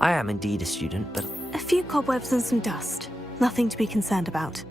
I am indeed a student, but A few cobwebs and some dust. Nothing to be concerned about.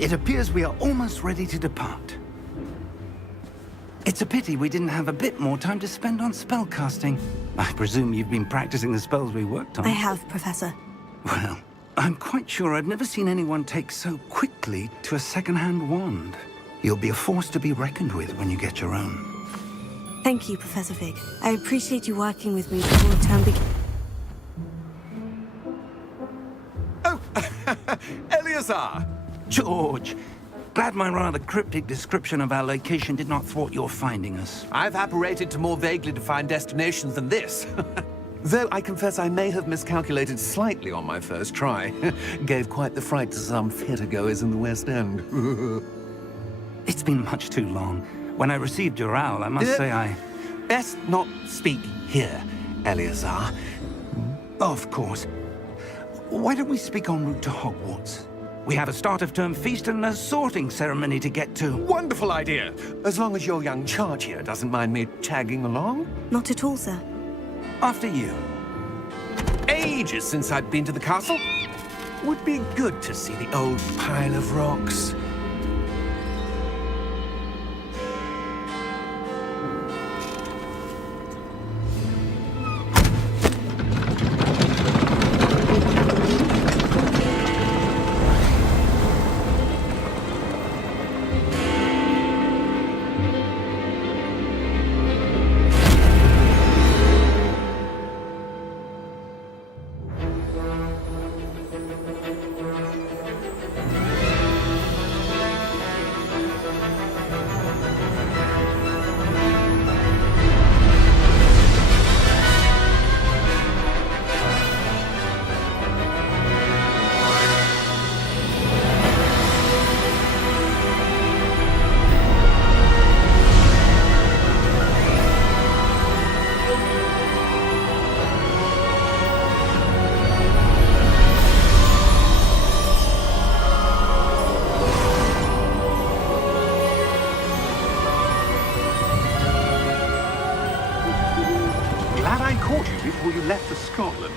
It appears we are almost ready to depart. It's a pity we didn't have a bit more time to spend on spellcasting. I presume you've been practicing the spells we worked on. I have, Professor. Well, I'm quite sure I've never seen anyone take so quickly to a second-hand wand. You'll be a force to be reckoned with when you get your own. Thank you, Professor Fig. I appreciate you working with me before the term begins. Oh, Eleazar! George, glad my rather cryptic description of our location did not thwart your finding us. I've apparated to more vaguely defined destinations than this. Though I confess I may have miscalculated slightly on my first try. Gave quite the fright to some theatre-goers in the West End. It's been much too long. When I received your owl, I must say I... Best not speak here, Eleazar. Of course. Why don't we speak en route to Hogwarts? We have a start-of-term feast and a sorting ceremony to get to. Wonderful idea! As long as your young charge here doesn't mind me tagging along. Not at all, sir. After you. Ages since I'd been to the castle. Would be good to see the old pile of rocks. Glad I caught you before you left for Scotland.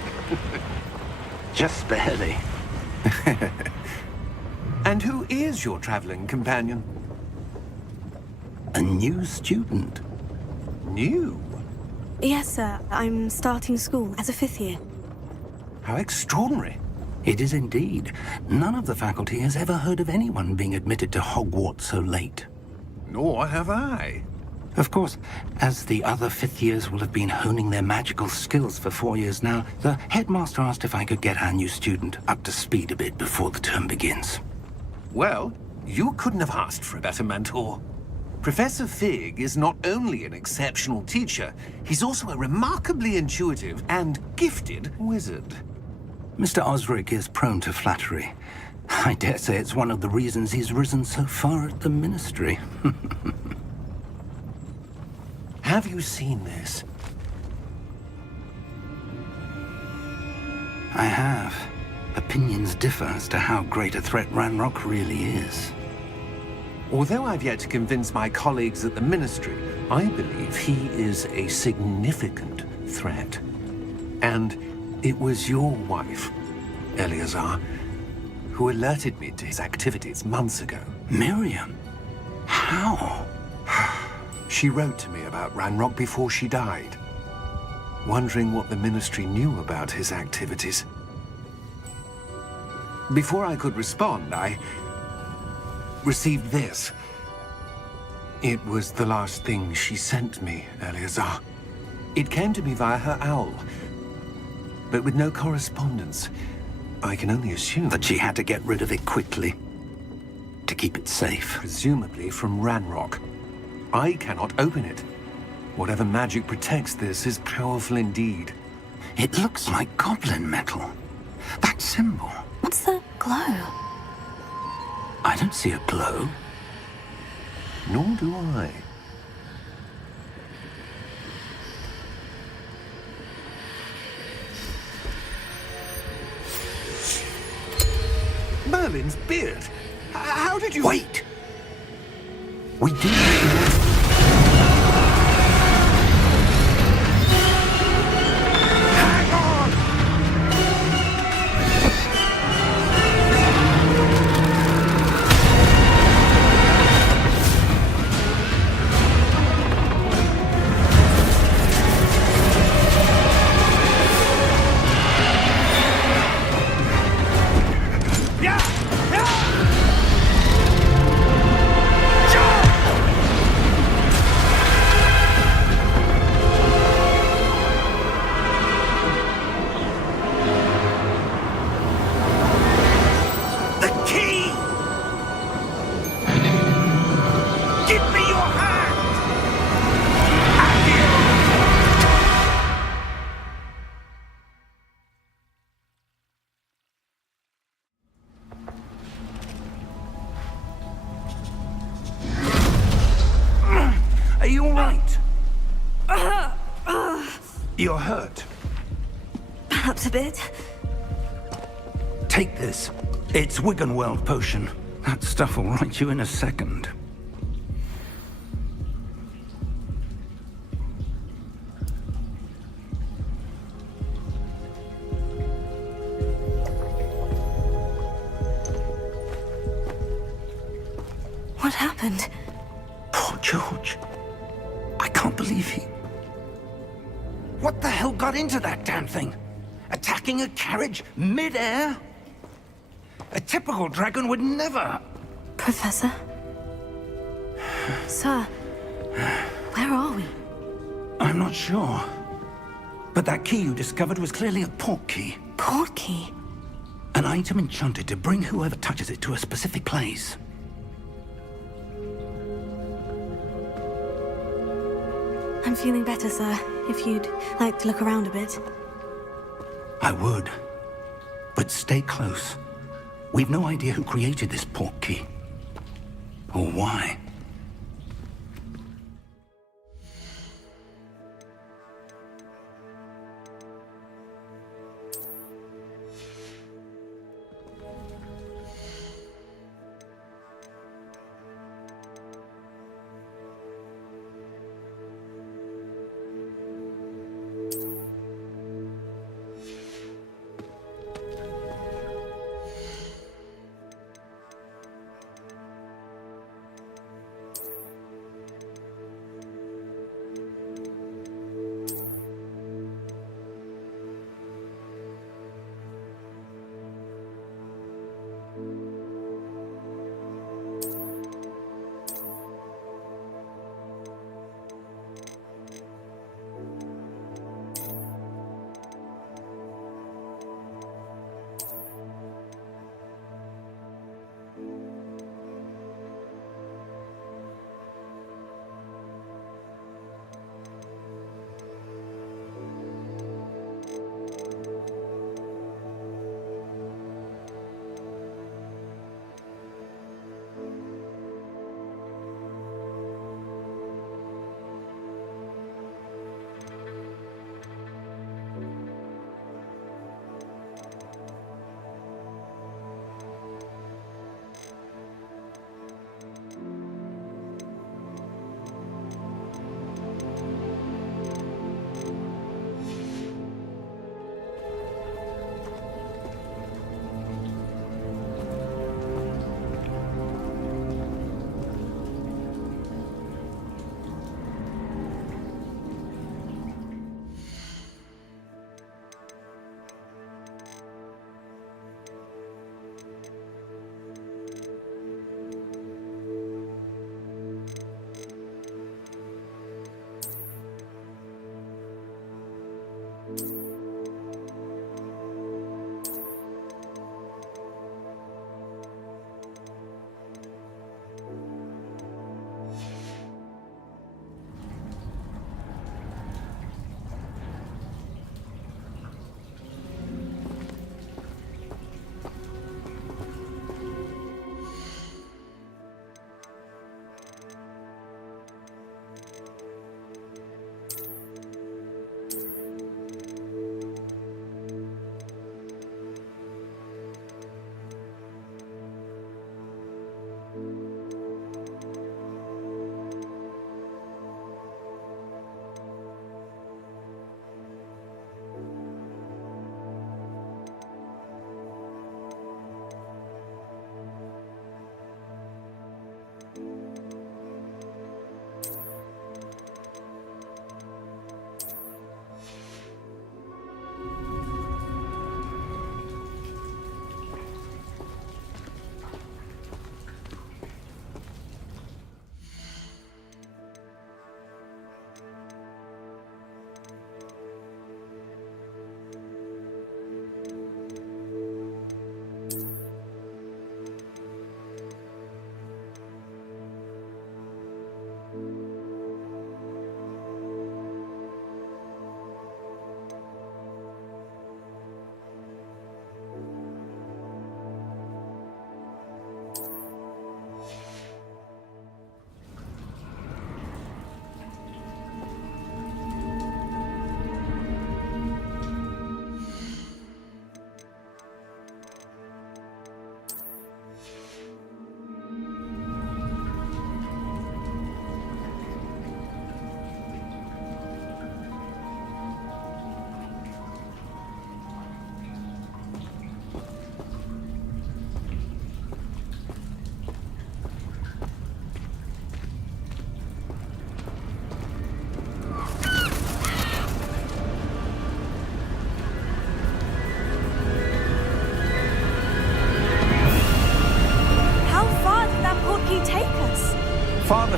Just barely. And who is your traveling companion? A new student. New? Yes, sir. I'm starting school as a 5th year. How extraordinary. It is indeed. None of the faculty has ever heard of anyone being admitted to Hogwarts so late. Nor have I. Of course, as the other 5th years will have been honing their magical skills for 4 years now, the headmaster asked if I could get our new student up to speed a bit before the term begins. Well, you couldn't have asked for a better mentor. Professor Fig is not only an exceptional teacher, he's also a remarkably intuitive and gifted wizard. Mr. Osric is prone to flattery. I dare say it's one of the reasons he's risen so far at the Ministry. Have you seen this? I have. Opinions differ as to how great a threat Ranrock really is. Although I've yet to convince my colleagues at the Ministry, I believe he is a significant threat. And it was your wife, Eleazar, who alerted me to his activities months ago. Miriam? How? She wrote to me about Ranrock before she died, wondering what the Ministry knew about his activities. Before I could respond, I received this. It was the last thing she sent me, Eleazar. It came to me via her owl, but with no correspondence. I can only assume That she had to get rid of it quickly. To keep it safe. presumably from Ranrock. I cannot open it. Whatever magic protects this is powerful indeed. It looks like goblin metal. That symbol. What's the glow? I don't see a glow. Nor do I. Merlin's beard. How did you... Wait! We do. You're hurt. Perhaps a bit. Take this. It's Wiggenweld potion. That stuff will right you in a second. What happened? Poor George. I can't believe he... What the hell got into that damn thing? Attacking a carriage mid-air? A typical dragon would never... Professor? Sir, where are we? I'm not sure. But that key you discovered was clearly a port key. Port key? An item enchanted to bring whoever touches it to a specific place. I'm feeling better, sir. If you'd like to look around a bit. I would. But stay close. We've no idea who created this port key. Or why.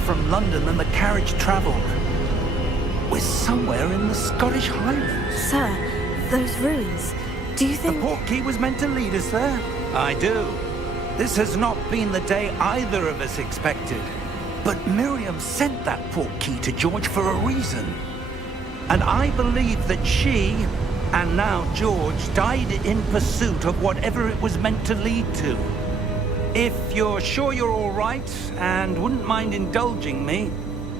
from London than the carriage travelled. We're somewhere in the Scottish Highlands. Sir, those ruins, do you The think... portkey was meant to lead us there? I do. This has not been the day either of us expected. But Miriam sent that portkey to George for a reason. And I believe that she, and now George, died in pursuit of whatever it was meant to lead to. If you're sure you're all right, and wouldn't mind indulging me,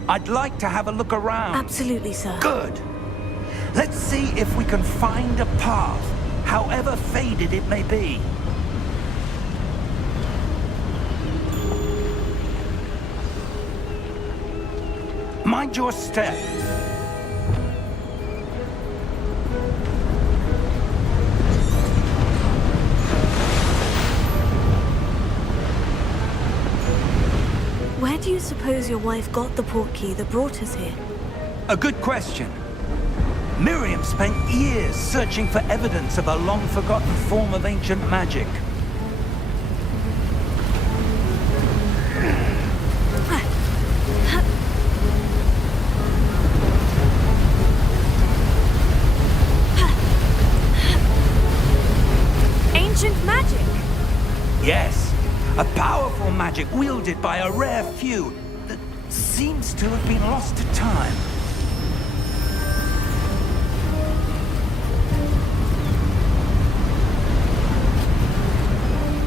I'd like to have a look around. Absolutely, sir. Good. Let's see if we can find a path, however faded it may be. Mind your step. Where do you suppose your wife got the portkey that brought us here? A good question. Miriam spent years searching for evidence of a long-forgotten form of ancient magic. Ancient magic? Yes, a powerful magic wielded by a rare few that seems to have been lost to time.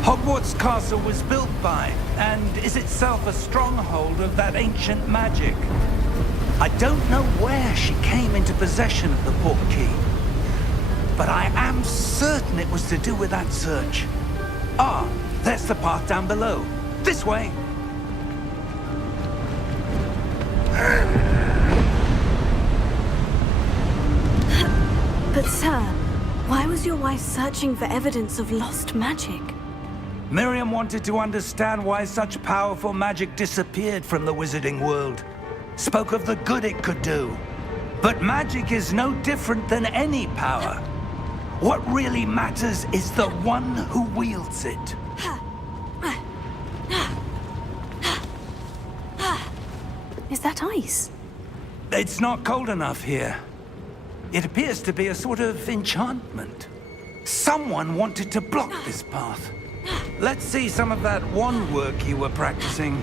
Hogwarts Castle was built by, and is itself a stronghold of that ancient magic. I don't know where she came into possession of the portkey, but I am certain it was to do with that search. Ah, there's the path down below. This way. But sir, why was your wife searching for evidence of lost magic? Miriam wanted to understand why such powerful magic disappeared from the wizarding world. Spoke of the good it could do. But magic is no different than any power. What really matters is the one who wields it. Is that ice? It's not cold enough here. It appears to be a sort of enchantment. Someone wanted to block this path. Let's see some of that wand work you were practicing.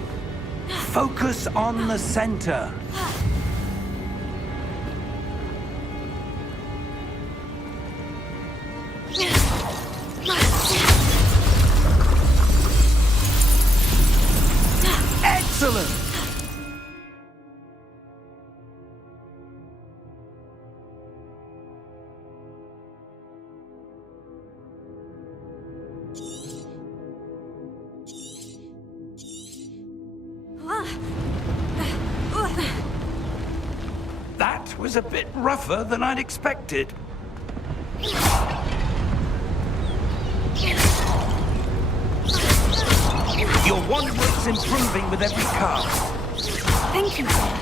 Focus on the center. Excellent! That was a bit rougher than I'd expected. Your wand work's improving with every cast. Thank you, sir.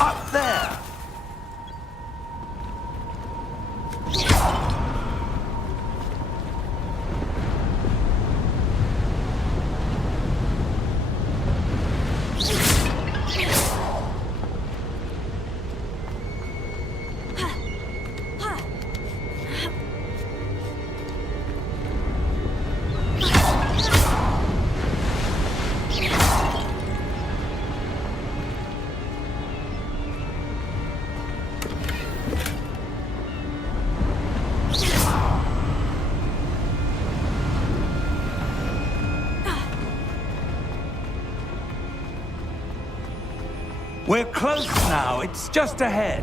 Up there! We're close now. It's just ahead.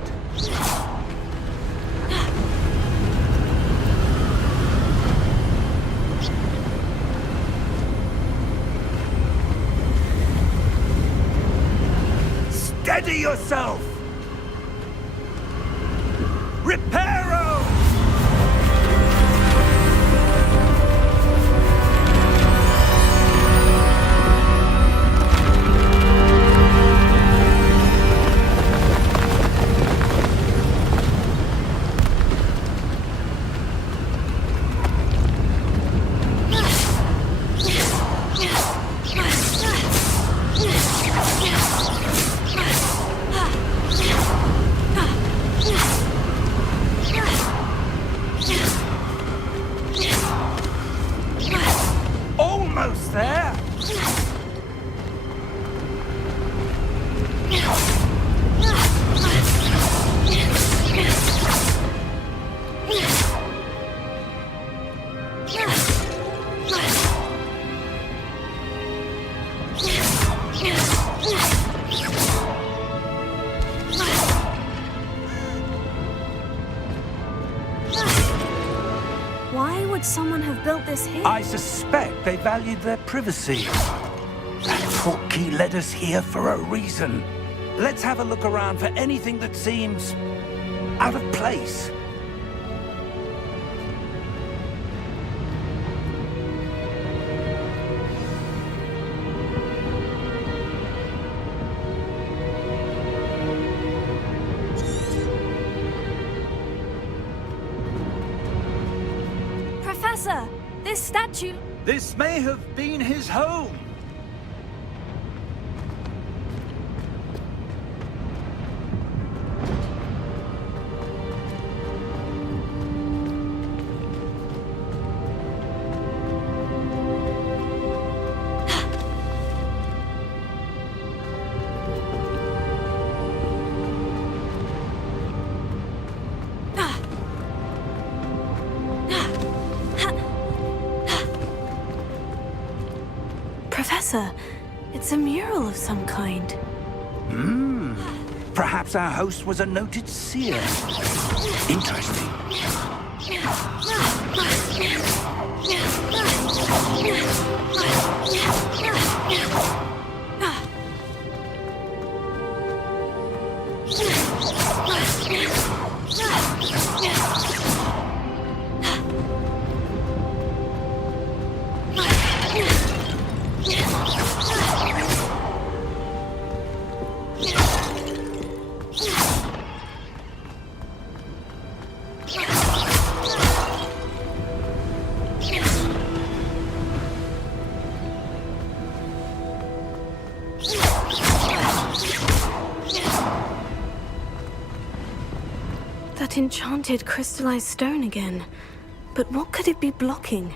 Steady yourself! Reparo! Almost there! Why would someone have built this here? I suspect they valued their privacy. That portkey led us here for a reason. Let's have a look around for anything that seems out of place. Professor, this statue... This may have been his home. Professor, it's a mural of some kind. Perhaps our host was a noted seer. Interesting. That enchanted crystallized stone again. But what could it be blocking?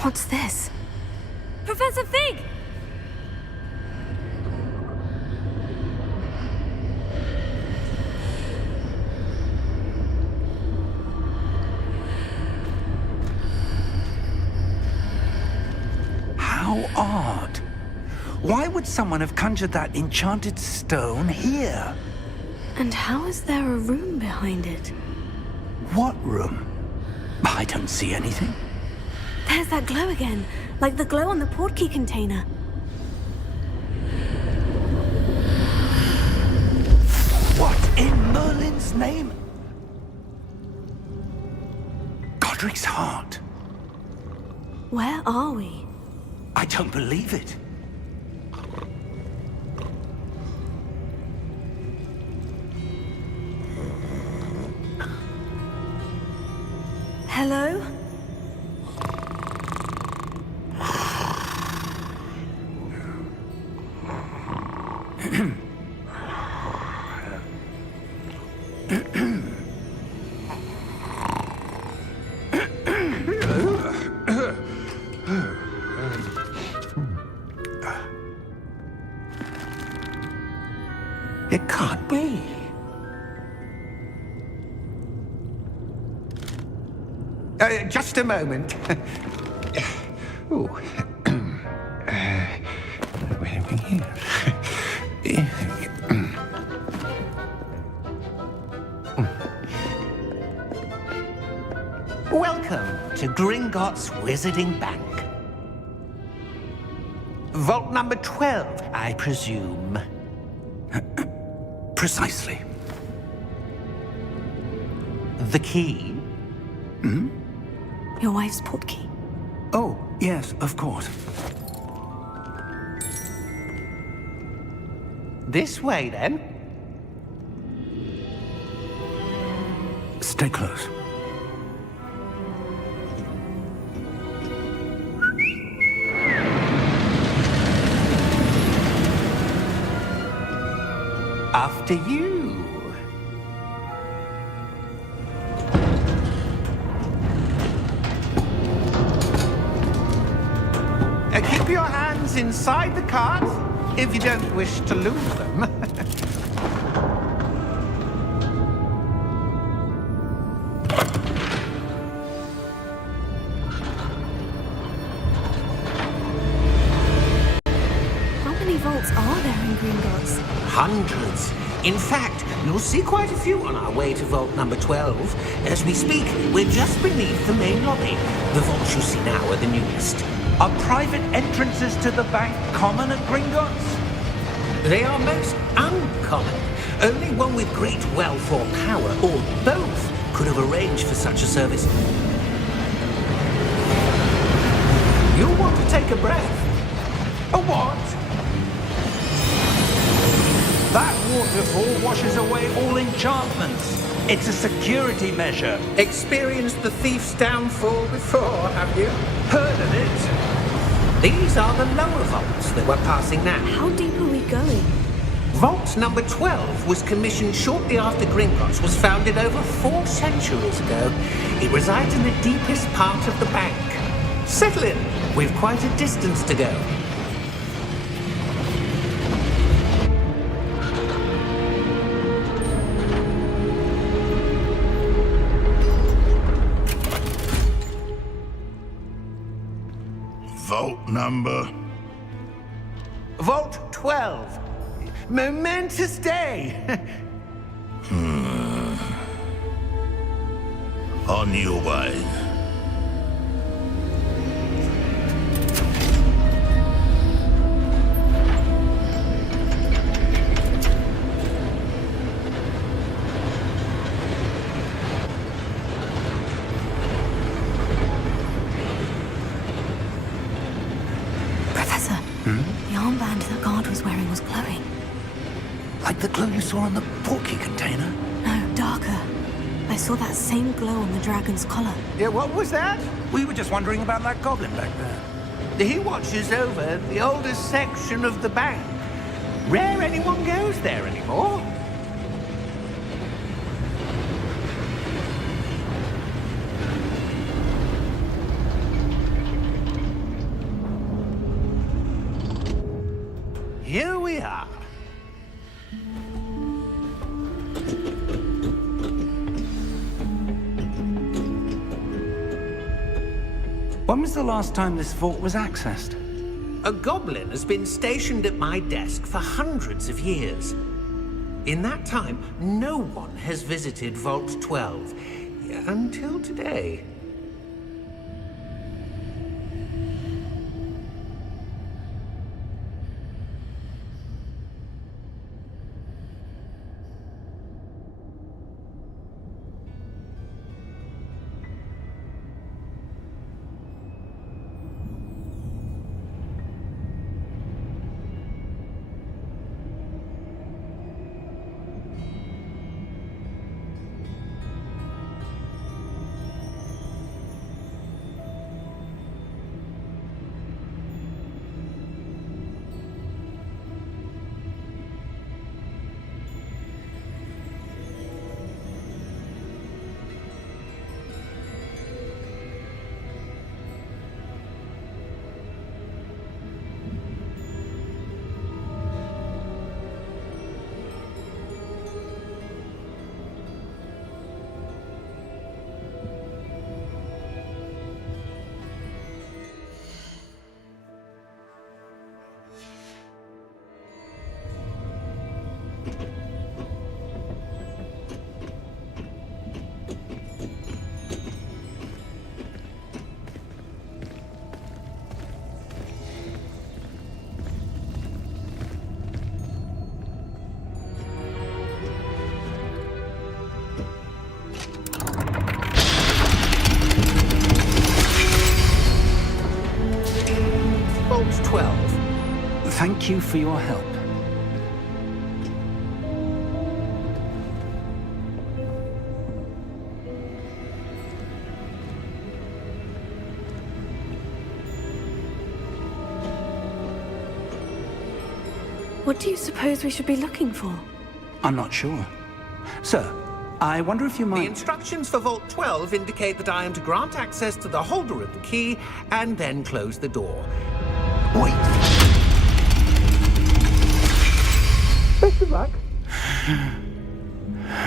What's this? Professor Fig! How odd. Why would someone have conjured that enchanted stone here? And how is there a room behind it? What room? I don't see anything. There's that glow again, like the glow on the portkey container. What in Merlin's name? Godric's heart. Where are we? I don't believe it. Hello? It can't be. Just a moment. Ooh. Where are we here? Welcome to Gringotts Wizarding Bank. Vault number 12, I presume. Precisely. The key? Your wife's portkey. Oh, yes, of course. This way, then. Stay close. After you. Keep your hands inside the cart if you don't wish to lose them. How many vaults are there in Gringotts? Hundreds. In fact, you'll see quite a few on our way to vault number 12. As we speak, we're just beneath the main lobby. The vaults you see now are the newest. Are private entrances to the bank common at Gringotts? They are most uncommon. Only one with great wealth or power, or both, could have arranged for such a service. You'll want to take a breath. A what? That waterfall washes away all enchantments. It's a security measure. Experienced the thief's downfall before, have you? Heard of it? These are the lower vaults that we're passing now. How deep are we going? Vault number 12 was commissioned shortly after Gringotts was founded over 4 centuries ago. It resides in the deepest part of the bank. Settle in. We've quite a distance to go. Vault number? Vault 12. Momentous day. On your way. Professor, the armband that guard was wearing was glowing. Like the glow you saw on the portkey container? No, darker. I saw that same glow on the dragon's collar. Yeah, what was that? We were just wondering about that goblin back there. He watches over the oldest section of the bank. Rare anyone goes there anymore. Here we are. When was the last time this vault was accessed? A goblin has been stationed at my desk for hundreds of years. In that time, no one has visited Vault 12 until today. Thank you for your help. What do you suppose we should be looking for? I'm not sure. Sir, I wonder if you The might... instructions for Vault 12 indicate that I am to grant access to the holder of the key and then close the door. Wait! Best of luck.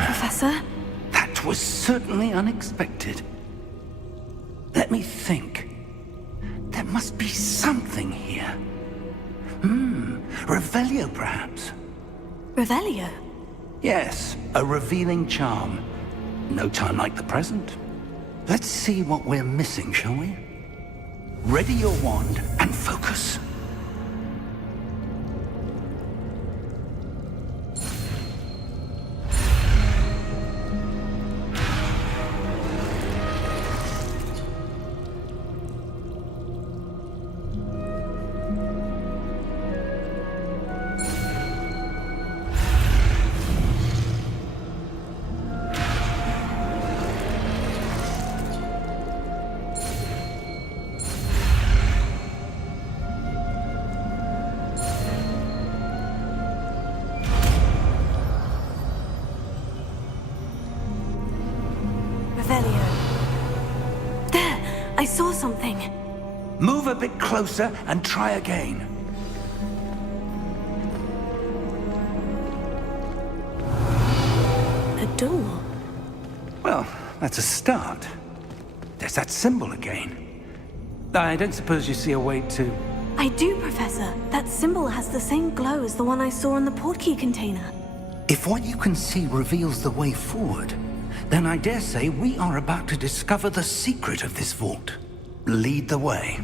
Professor? That was certainly unexpected. Let me think. There must be something here. Revelio, perhaps? Revelio? Yes, a revealing charm. No time like the present. Let's see what we're missing, shall we? Ready your wand and focus. Revelio. There! I saw something. Move a bit closer and try again. A door. Well, that's a start. There's that symbol again. I don't suppose you see a way to... I do, Professor. That symbol has the same glow as the one I saw in the portkey container. If what you can see reveals the way forward, then I dare say we are about to discover the secret of this vault. Lead the way.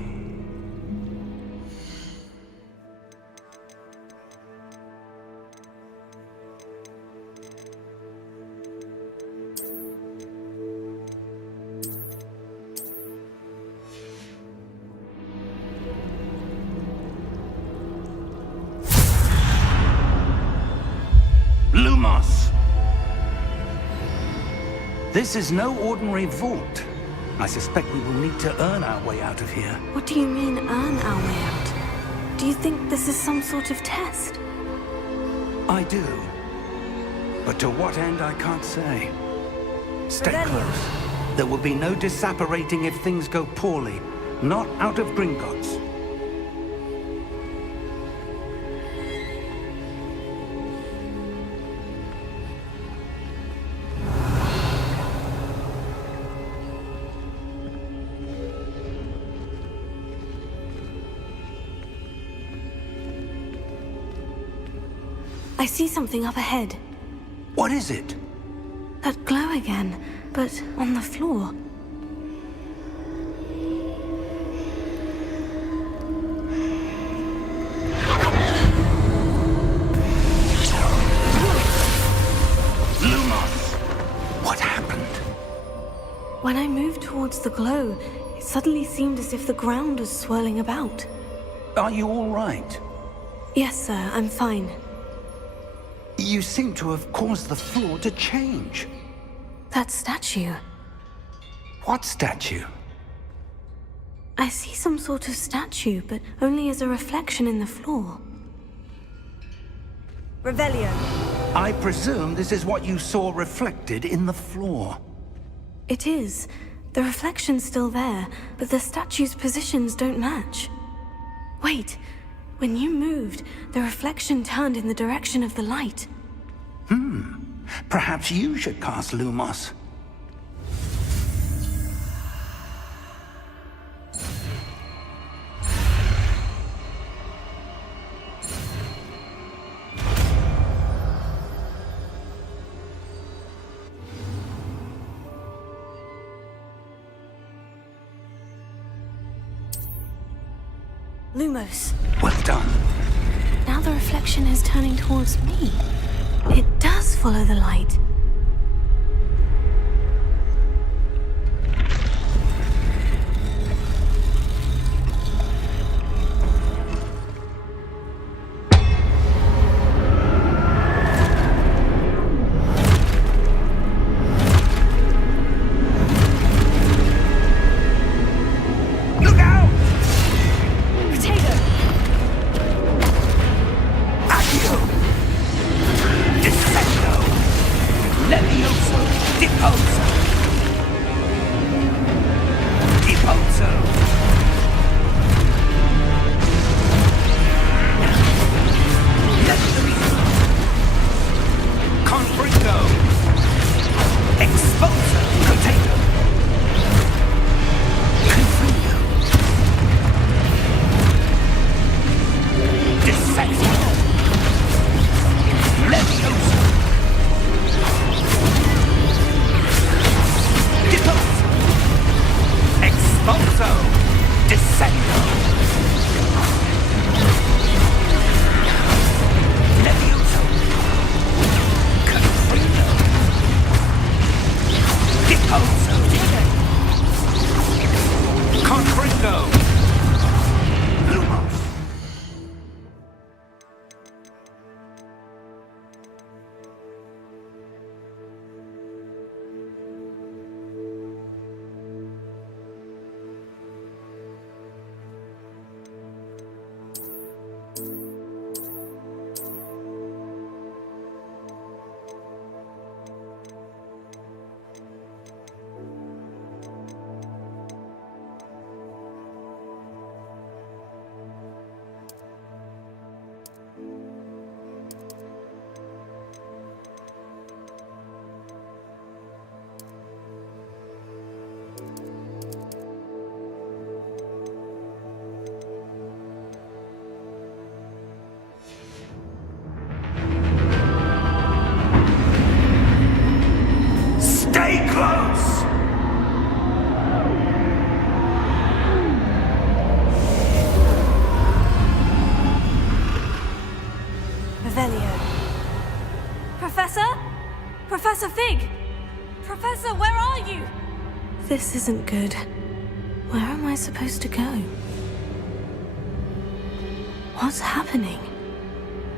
Lumos! This is no ordinary vault. I suspect we will need to earn our way out of here. What do you mean, earn our way out? Do you think this is some sort of test? I do. But to what end, I can't say. Stay Revelio. close. There will be no disapparating if things go poorly. Not out of Gringotts. I see something up ahead. What is it? That glow again, but on the floor. Lumos! What happened? When I moved towards the glow, it suddenly seemed as if the ground was swirling about. Are you all right? Yes, sir, I'm fine. You seem to have caused the floor to change. That statue. What statue? I see some sort of statue, but only as a reflection in the floor. Revelio. I presume this is what you saw reflected in the floor. It is. The reflection's still there, but the statue's positions don't match. Wait. When you moved, the reflection turned in the direction of the light. Perhaps you should cast Lumos. Lumos. Well done. Now the reflection is turning towards me. It does follow the light. Accio! Descendo! Levioso! Deposo! Deposo! Levioso! Confringo! Exposo! Potato! Confringo! Dissecto! Levioso! Deposo! Exposo! Descendo! Levioso! Confringo! Deposo! Confringo! Lumos! Stay close! Revelio. Professor? Professor Fig! Professor, where are you? This isn't good. Where am I supposed to go? What's happening?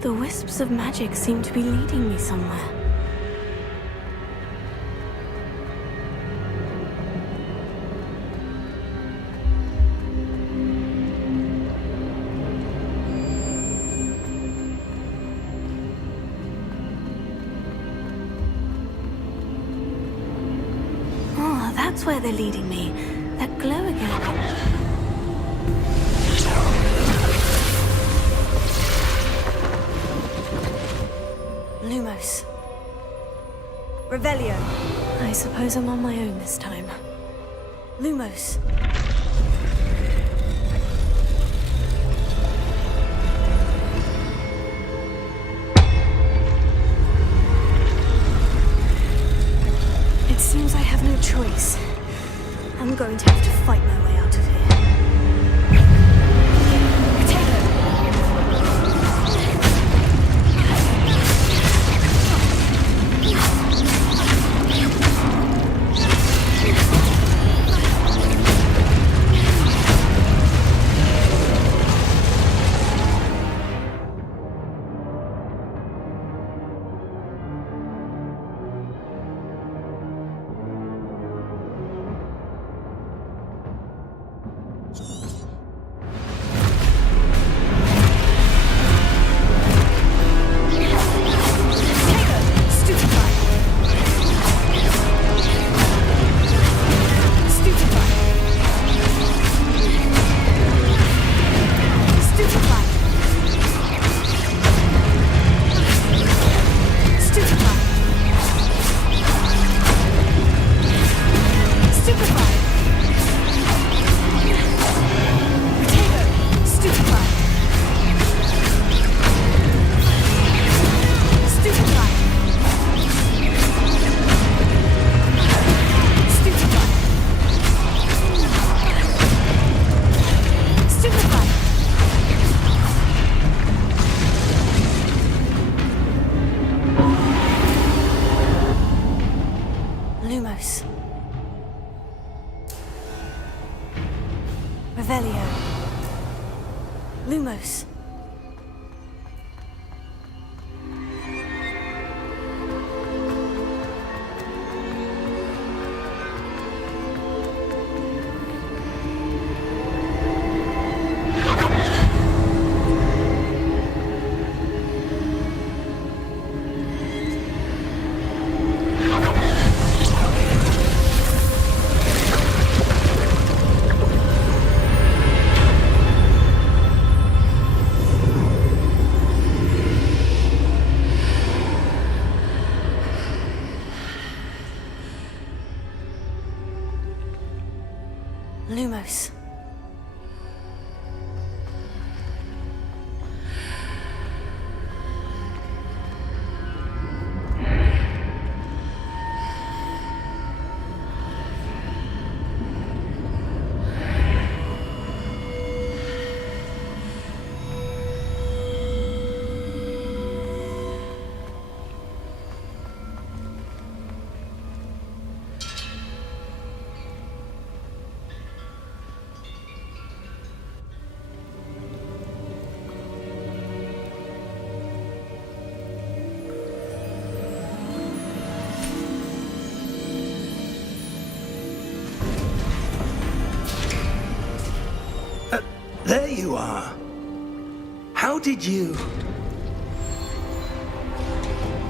The wisps of magic seem to be leading me somewhere. Oh, that's where they're leading me. That glow again. Lumos. Revelio. I suppose I'm on my own this time. Lumos. It seems I have no choice. I'm going to have to fight my way out of here. close. There you are. How did you...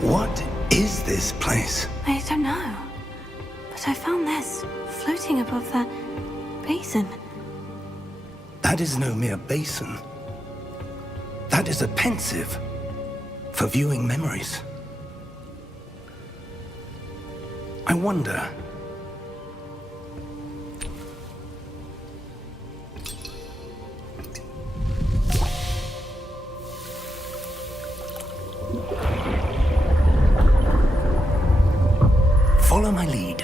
What is this place? I don't know. But I found this floating above that basin. That is no mere basin. That is a pensive for viewing memories. I wonder... Follow my lead.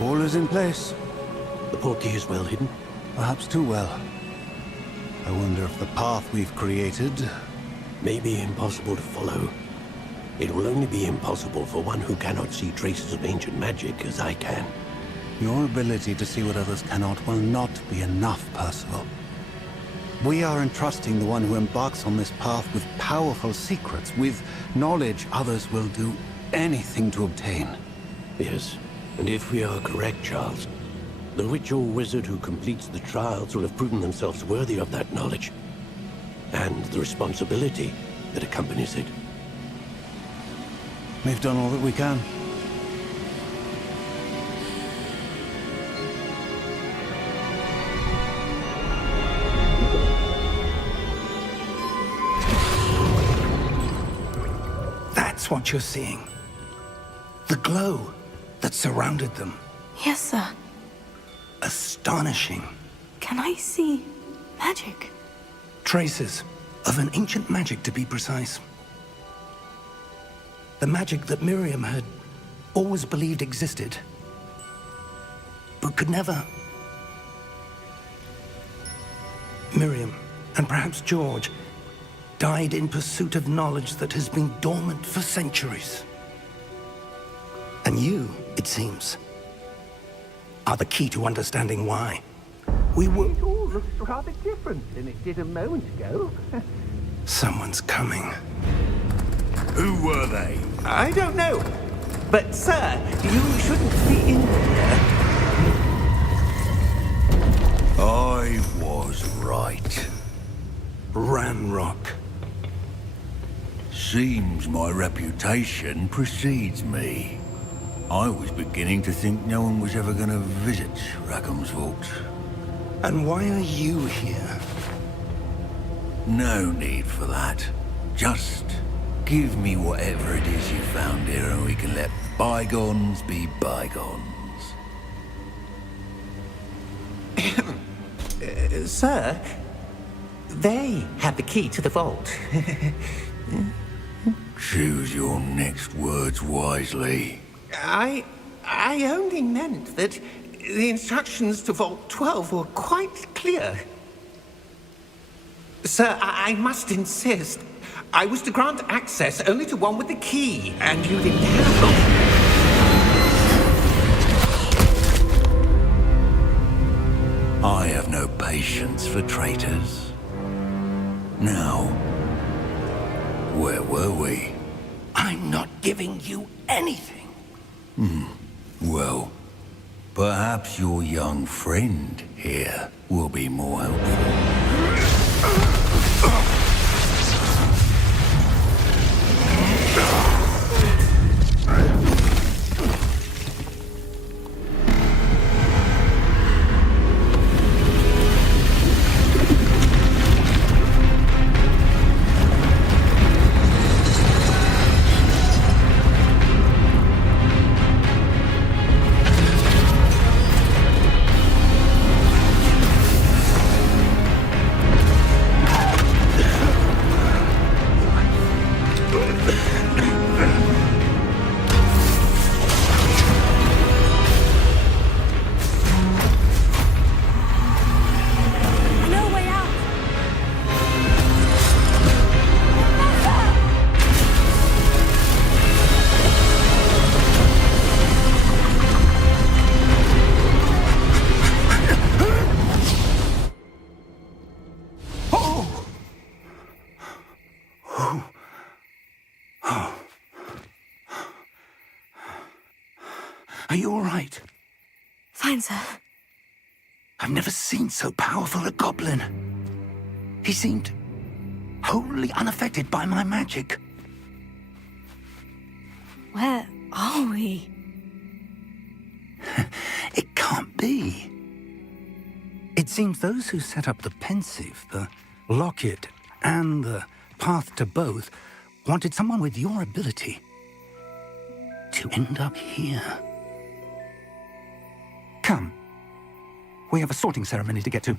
All is in place. The portkey is well hidden. Perhaps too well. I wonder if the path we've created... May be impossible to follow. It will only be impossible for one who cannot see traces of ancient magic as I can. Your ability to see what others cannot will not be enough, Percival. We are entrusting the one who embarks on this path with powerful secrets, with knowledge others will do anything to obtain. Yes, and if we are correct, Charles, the witch or wizard who completes the trials will have proven themselves worthy of that knowledge, and the responsibility that accompanies it. We've done all that we can. That's what you're seeing. The glow that surrounded them. Yes, sir. Astonishing. Can I see magic? Traces of an ancient magic, to be precise. The magic that Miriam had always believed existed, but could never. Miriam, and perhaps George, died in pursuit of knowledge that has been dormant for centuries. And you, it seems, are the key to understanding why. We were... It all looks rather different than it did a moment ago. Someone's coming. Who were they? I don't know. But, sir, you shouldn't be in here. I was right. Ranrock. Seems my reputation precedes me. I was beginning to think no one was ever going to visit Rackham's vault. And why are you here? No need for that. Just give me whatever it is you found here and we can let bygones be bygones. Sir, they have the key to the vault. Choose your next words wisely. I only meant that the instructions to Vault 12 were quite clear. Sir, I must insist. I was to grant access only to one with the key, and you didn't have I have no patience for traitors. Now, where were we? I'm not giving you anything. Well, perhaps your young friend here will be more helpful. Are you all right? Fine, sir. I've never seen so powerful a goblin. He seemed wholly unaffected by my magic. Where are we? It can't be. It seems those who set up the pensive, the locket, and the path to both wanted someone with your ability to end up here. Come. We have a sorting ceremony to get to.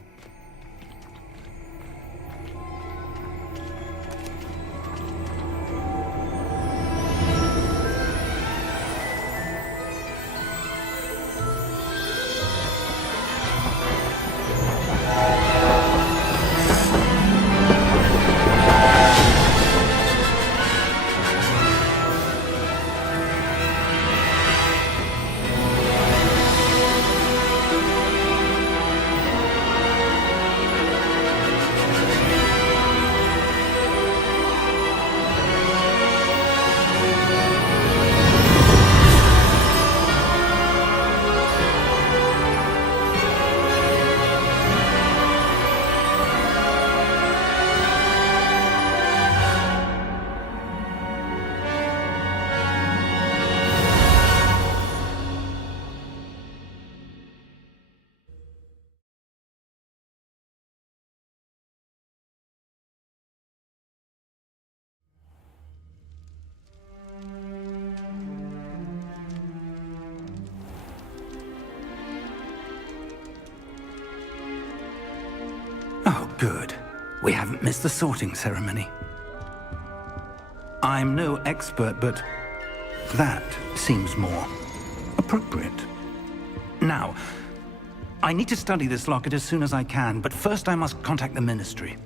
Oh, good. We haven't missed the sorting ceremony. I'm no expert, but that seems more appropriate. Now, I need to study this locket as soon as I can, but first I must contact the Ministry.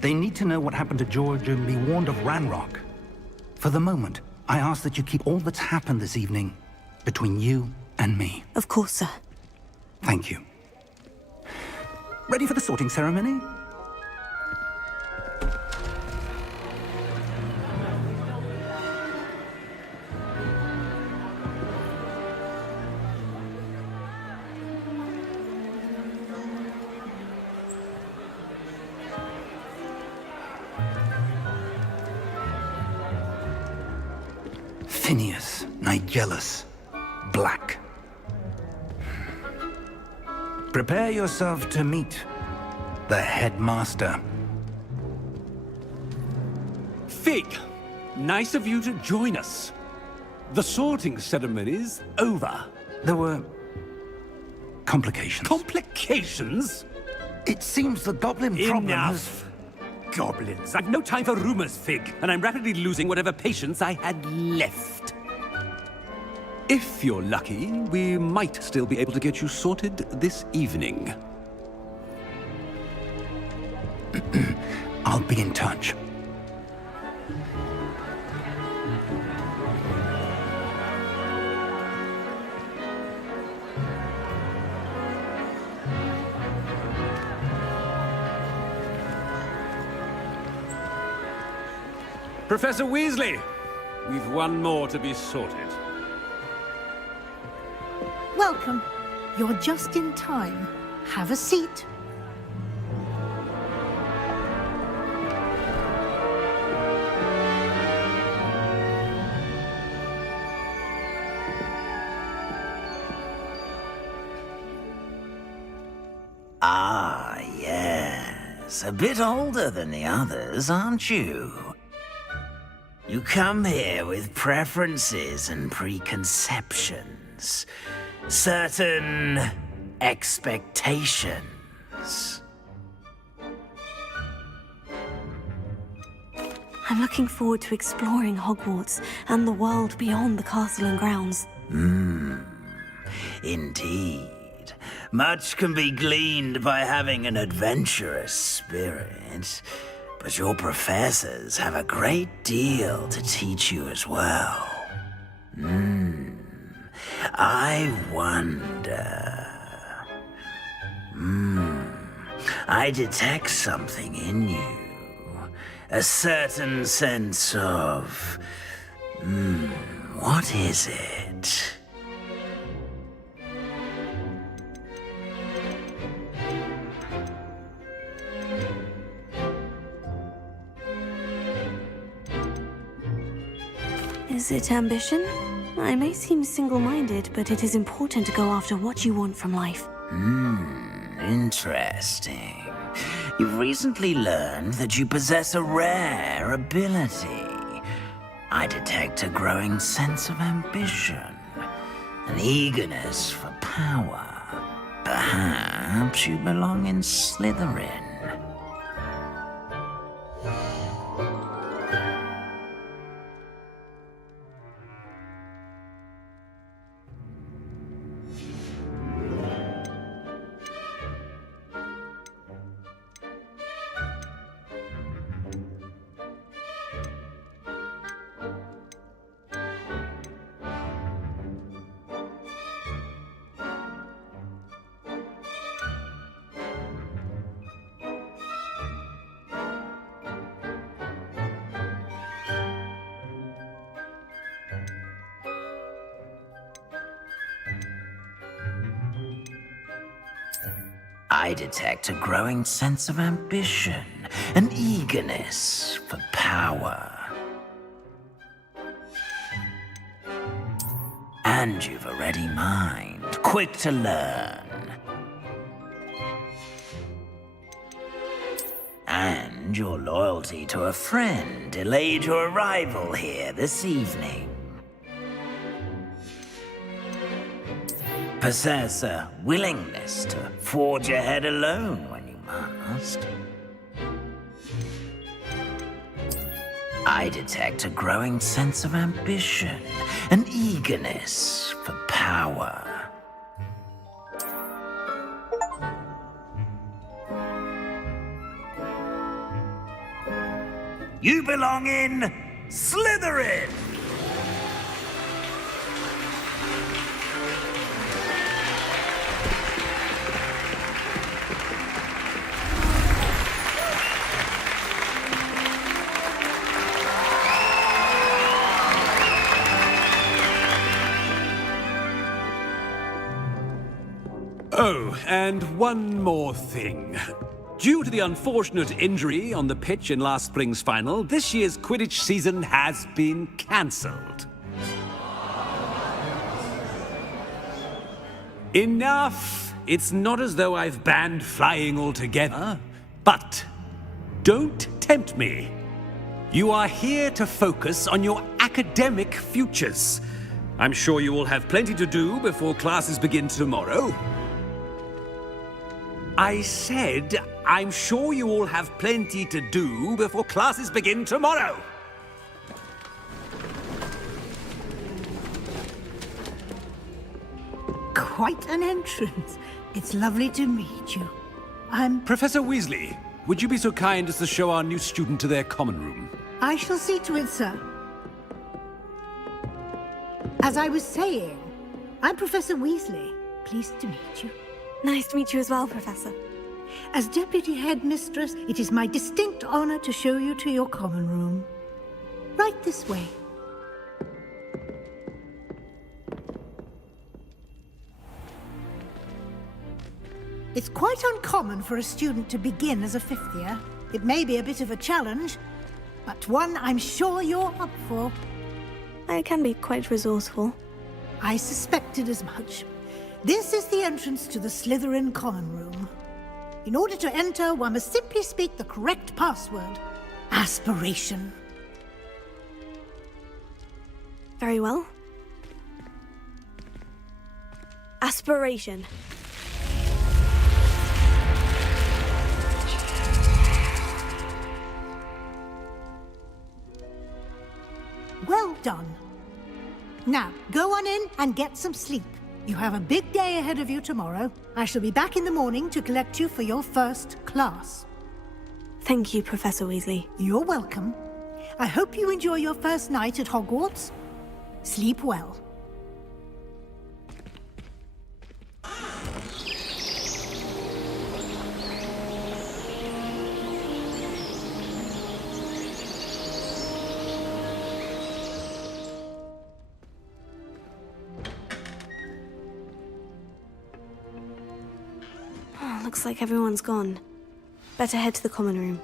They need to know what happened to George and be warned of Ranrock. For the moment, I ask that you keep all that's happened this evening between you and me. Of course, sir. Thank you. Ready for the sorting ceremony? Phineas Nigellus Black. Prepare yourself to meet the headmaster. Fig, nice of you to join us. The sorting ceremony's over. There were complications. Complications? It seems the goblin problem has... Enough. Goblins. I've no time for rumors, Fig, and I'm rapidly losing whatever patience I had left. If you're lucky, we might still be able to get you sorted this evening. I'll be in touch. Professor Weasley, we've one more to be sorted. Welcome. You're just in time. Have a seat. Ah, yes. A bit older than the others, aren't you? You come here with preferences and preconceptions. Certain expectations. I'm looking forward to exploring Hogwarts and the world beyond the castle and grounds. Indeed. Much can be gleaned by having an adventurous spirit, but your professors have a great deal to teach you as well. I wonder... I detect something in you. A certain sense of... what is it? Is it ambition? I may seem single-minded, but it is important to go after what you want from life. Interesting. You've recently learned that you possess a rare ability. I detect a growing sense of ambition, an eagerness for power. Perhaps you belong in Slytherin. I detect a growing sense of ambition, an eagerness for power. And you've a ready mind, quick to learn. And your loyalty to a friend delayed your arrival here this evening. Possess a willingness to forge ahead alone when you must. I detect a growing sense of ambition, an eagerness for power. You belong in Slytherin! Oh, and one more thing. Due to the unfortunate injury on the pitch in last spring's final, this year's Quidditch season has been cancelled. Enough! It's not as though I've banned flying altogether, but don't tempt me. You are here to focus on your academic futures. I'm sure you will have plenty to do before classes begin tomorrow. I said, I'm sure you all have plenty to do before classes begin tomorrow. Quite an entrance. It's lovely to meet you. Professor Weasley, would you be so kind as to show our new student to their common room? I shall see to it, sir. As I was saying, I'm Professor Weasley. Pleased to meet you. Nice to meet you as well, Professor. As Deputy Headmistress, it is my distinct honor to show you to your common room. Right this way. It's quite uncommon for a student to begin as a fifth year. It may be a bit of a challenge, but one I'm sure you're up for. I can be quite resourceful. I suspected as much. This is the entrance to the Slytherin common room. In order to enter, one must simply speak the correct password. Aspiration. Very well. Aspiration. Well done. Now, go on in and get some sleep. You have a big day ahead of you tomorrow. I shall be back in the morning to collect you for your first class. Thank you, Professor Weasley. You're welcome. I hope you enjoy your first night at Hogwarts. Sleep well. Looks like everyone's gone. Better head to the common room.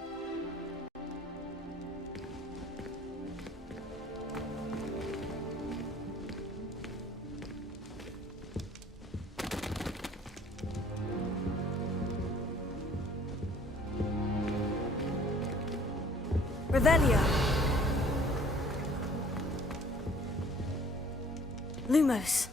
Revelio. Lumos.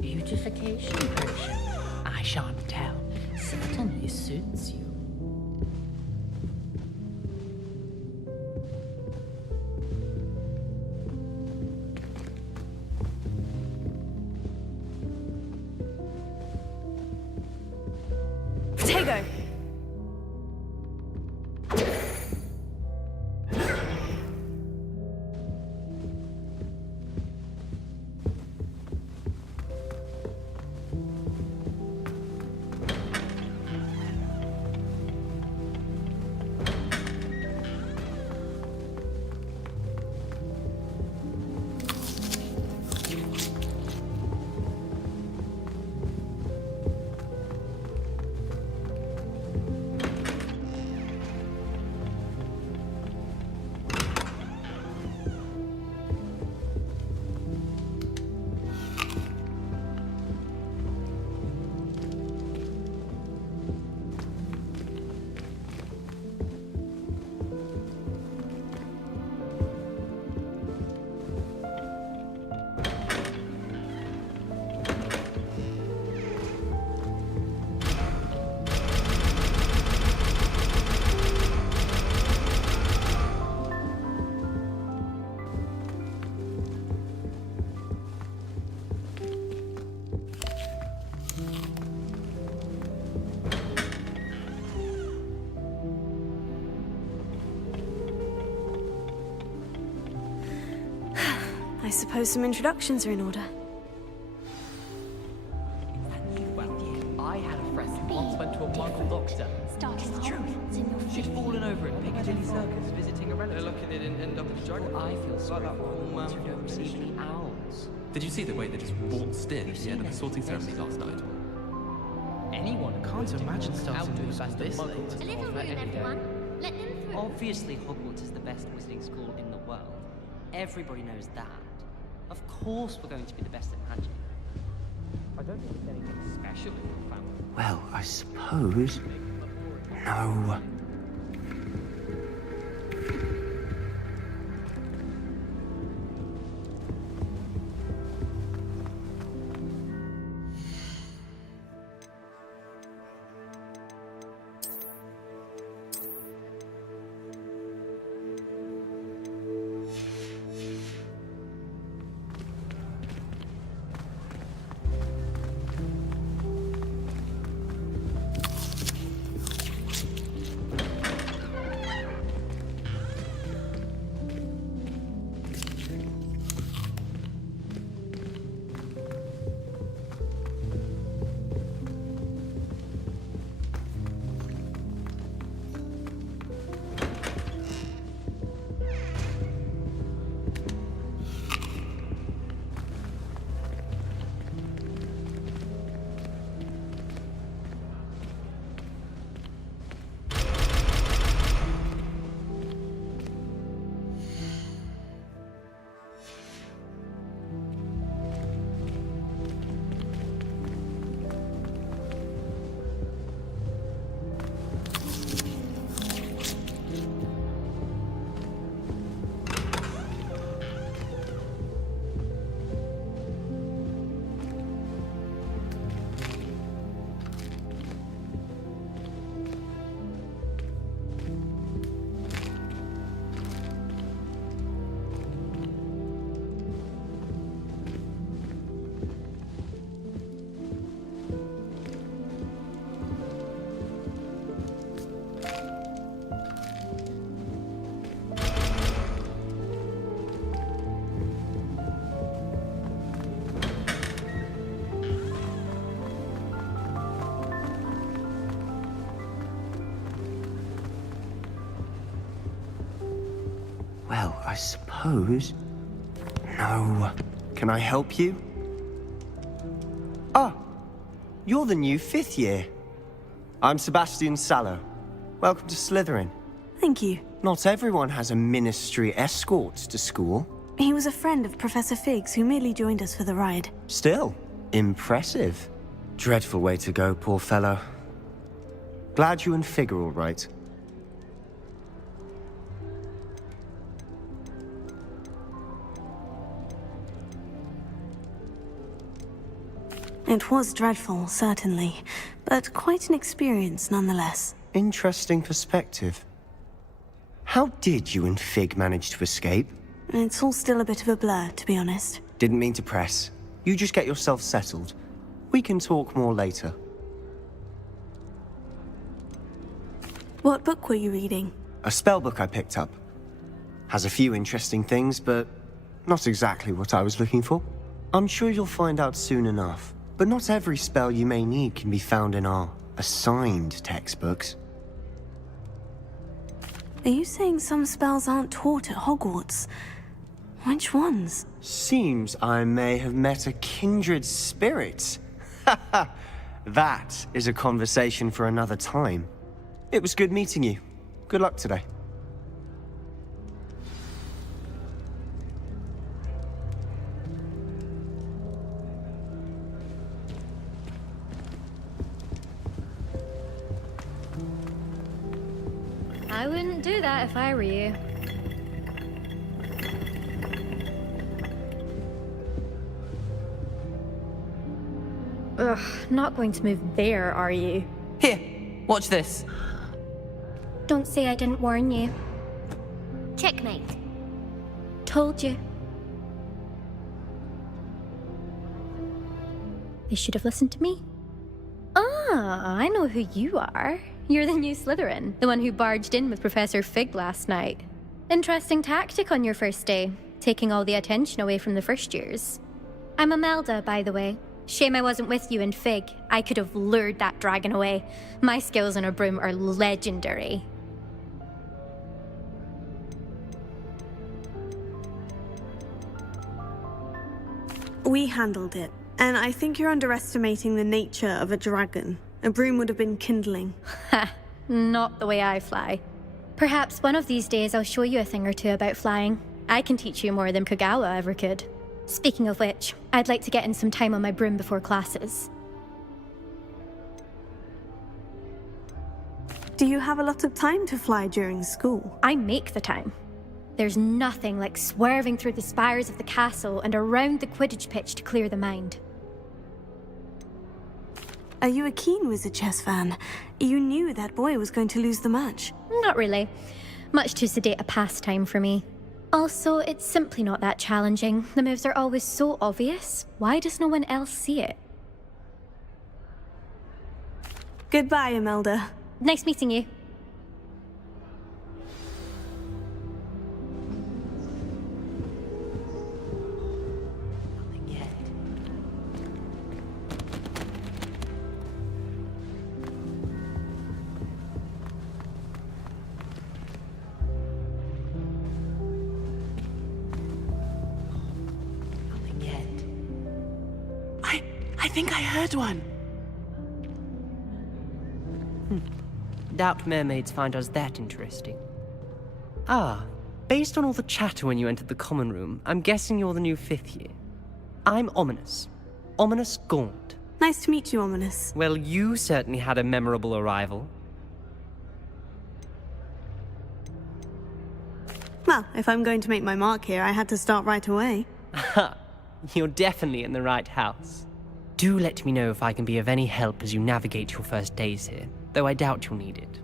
Beautification potion. I shan't tell. Certainly suits you. Potato! suppose some introductions are in order. I had a friend who once went to a Muggle doctor. It's true. She'd fallen over in Piccadilly Circus visiting a relative. They're lucky they didn't end up in the jungle. I feel sorry for all the ones who don't receive the owls. Did you see the way they just waltzed in at the end of the sorting ceremony last night? Anyone can't imagine starting with us this late. A little room, everyone. Let them through. Obviously, Hogwarts is the best wizarding school in the world. Everybody knows that. Of course we're going to be the best at magic. I don't think it's anything special in your family. Well, I suppose... No. Well, I suppose... No. Can I help you? Ah, you're the new 5th year. I'm Sebastian Sallow. Welcome to Slytherin. Thank you. Not everyone has a ministry escort to school. He was a friend of Professor Fig's who merely joined us for the ride. Still, impressive. Dreadful way to go, poor fellow. Glad you and Fig are all right. It was dreadful, certainly, but quite an experience nonetheless. Interesting perspective. How did you and Fig manage to escape? It's all still a bit of a blur, to be honest. Didn't mean to press. You just get yourself settled. We can talk more later. What book were you reading? A spellbook I picked up. Has a few interesting things, but not exactly what I was looking for. I'm sure you'll find out soon enough. But not every spell you may need can be found in our assigned textbooks. Are you saying some spells aren't taught at Hogwarts? Which ones? Seems I may have met a kindred spirit. That is a conversation for another time. It was good meeting you. Good luck today. I wouldn't do that if I were you. Ugh, not going to move there, are you? Here, watch this. Don't say I didn't warn you. Checkmate. Told you. They should have listened to me. Ah, I know who you are. You're the new Slytherin, the one who barged in with Professor Fig last night. Interesting tactic on your first day. taking all the attention away from the first years. I'm Imelda, by the way. Shame I wasn't with you in Fig. I could have lured that dragon away. My skills on a broom are legendary. We handled it, and I think you're underestimating the nature of a dragon. A broom would have been kindling. Ha! Not the way I fly. Perhaps one of these days I'll show you a thing or two about flying. I can teach you more than Kagawa ever could. Speaking of which, I'd like to get in some time on my broom before classes. Do you have a lot of time to fly during school? I make the time. There's nothing like swerving through the spires of the castle and around the Quidditch pitch to clear the mind. Are you a keen Wizard Chess fan? You knew that boy was going to lose the match. Not really. Much too sedate a pastime for me. Also, it's simply not that challenging. The moves are always so obvious. Why does no one else see it? Goodbye, Imelda. Nice meeting you. I think I heard one. Doubt mermaids find us that interesting. Ah, based on all the chatter when you entered the common room, I'm guessing you're the new 5th year. I'm Ominous. Ominous Gaunt. Nice to meet you, Ominous. Well, you certainly had a memorable arrival. Well, if I'm going to make my mark here, I had to start right away. Ha! You're definitely in the right house. Do let me know if I can be of any help as you navigate your first days here, though I doubt you'll need it.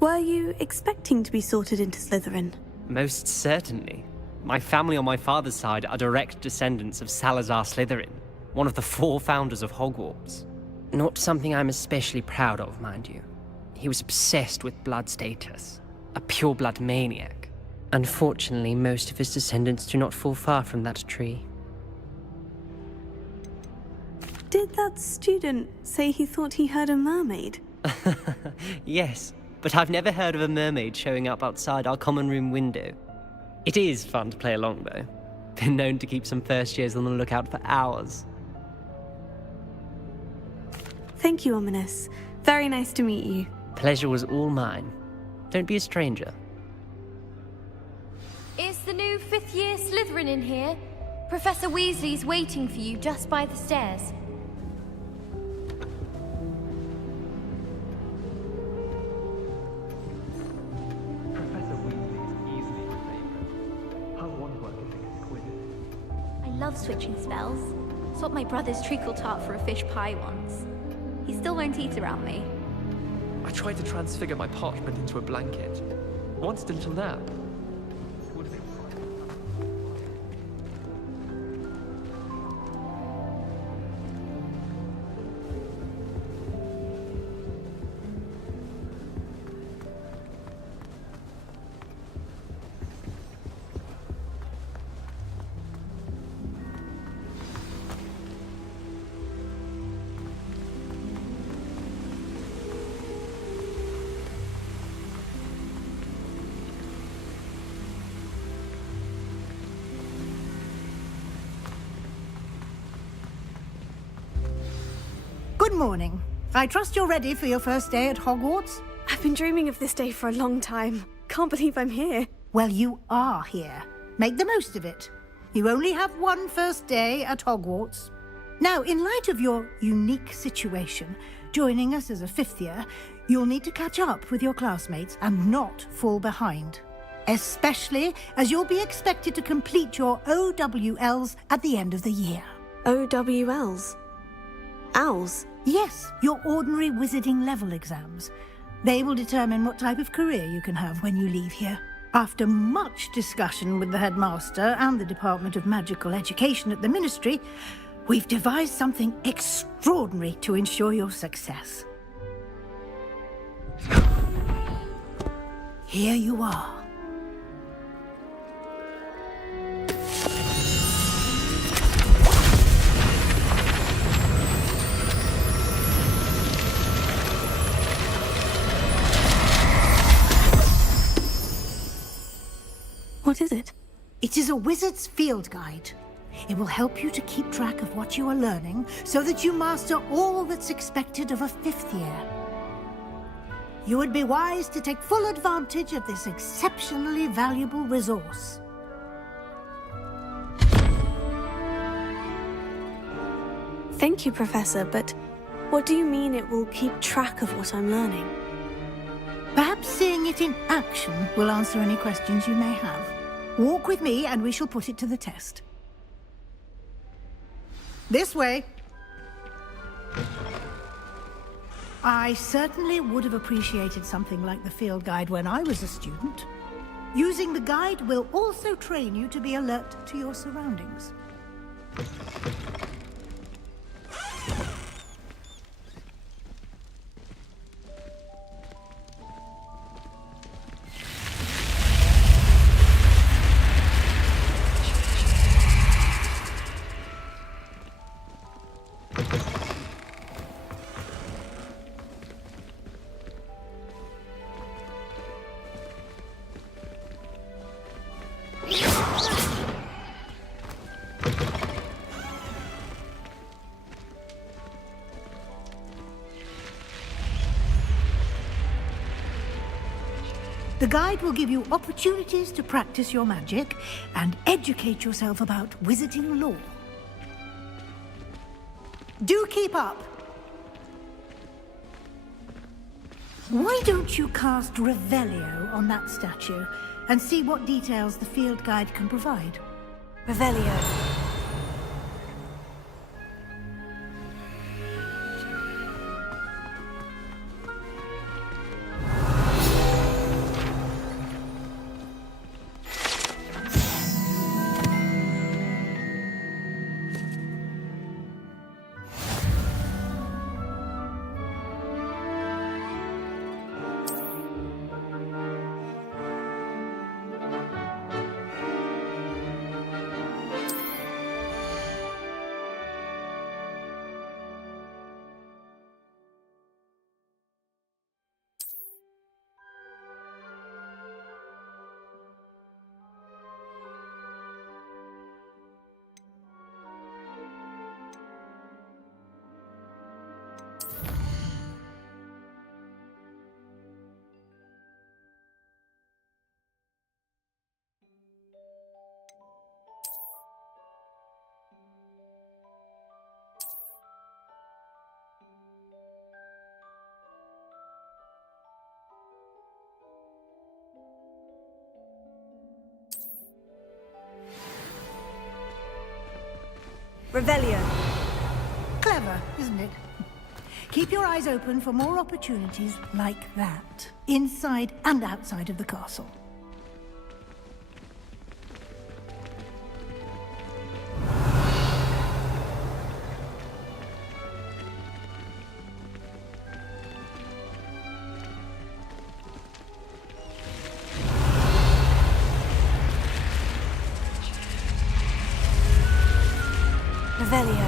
Were you expecting to be sorted into Slytherin? Most certainly. My family on my father's side are direct descendants of Salazar Slytherin, one of the 4 founders of Hogwarts. Not something I'm especially proud of, mind you. He was obsessed with blood status, a pure-blood maniac. Unfortunately, most of his descendants do not fall far from that tree. Did that student say he thought he heard a mermaid? Yes, but I've never heard of a mermaid showing up outside our common room window. It is fun to play along, though. Been known to keep some first years on the lookout for hours. Thank you, Ominous. Very nice to meet you. Pleasure was all mine. Don't be a stranger. Is the new 5th year Slytherin in here? Professor Weasley's waiting for you just by the stairs. I love switching spells. Swapped my brother's treacle tart for a fish pie once. He still won't eat around me. I tried to transfigure my parchment into a blanket. Wanted a little nap. Good morning. I trust you're ready for your first day at Hogwarts? I've been dreaming of this day for a long time. Can't believe I'm here. Well, you are here. Make the most of it. You only have one first day at Hogwarts. Now, in light of your unique situation, joining us as a 5th year, you'll need to catch up with your classmates and not fall behind. Especially as you'll be expected to complete your OWLs at the end of the year. OWLs? Owls? Yes, your ordinary wizarding level exams. They will determine what type of career you can have when you leave here. After much discussion with the headmaster and the Department of Magical Education at the Ministry, we've devised something extraordinary to ensure your success. Here you are. It is a wizard's field guide. It will help you to keep track of what you are learning so that you master all that's expected of a 5th year. You would be wise to take full advantage of this exceptionally valuable resource. Thank you, Professor, but what do you mean it will keep track of what I'm learning? Perhaps seeing it in action will answer any questions you may have. Walk with me and we shall put it to the test. This way. I certainly would have appreciated something like the field guide when I was a student. Using the guide will also train you to be alert to your surroundings. The guide will give you opportunities to practice your magic and educate yourself about wizarding lore. Do keep up! Why don't you cast Revelio on that statue and see what details the field guide can provide? Revelio. Revelio. Clever, isn't it? Keep your eyes open for more opportunities like that, inside and outside of the castle. Revelio.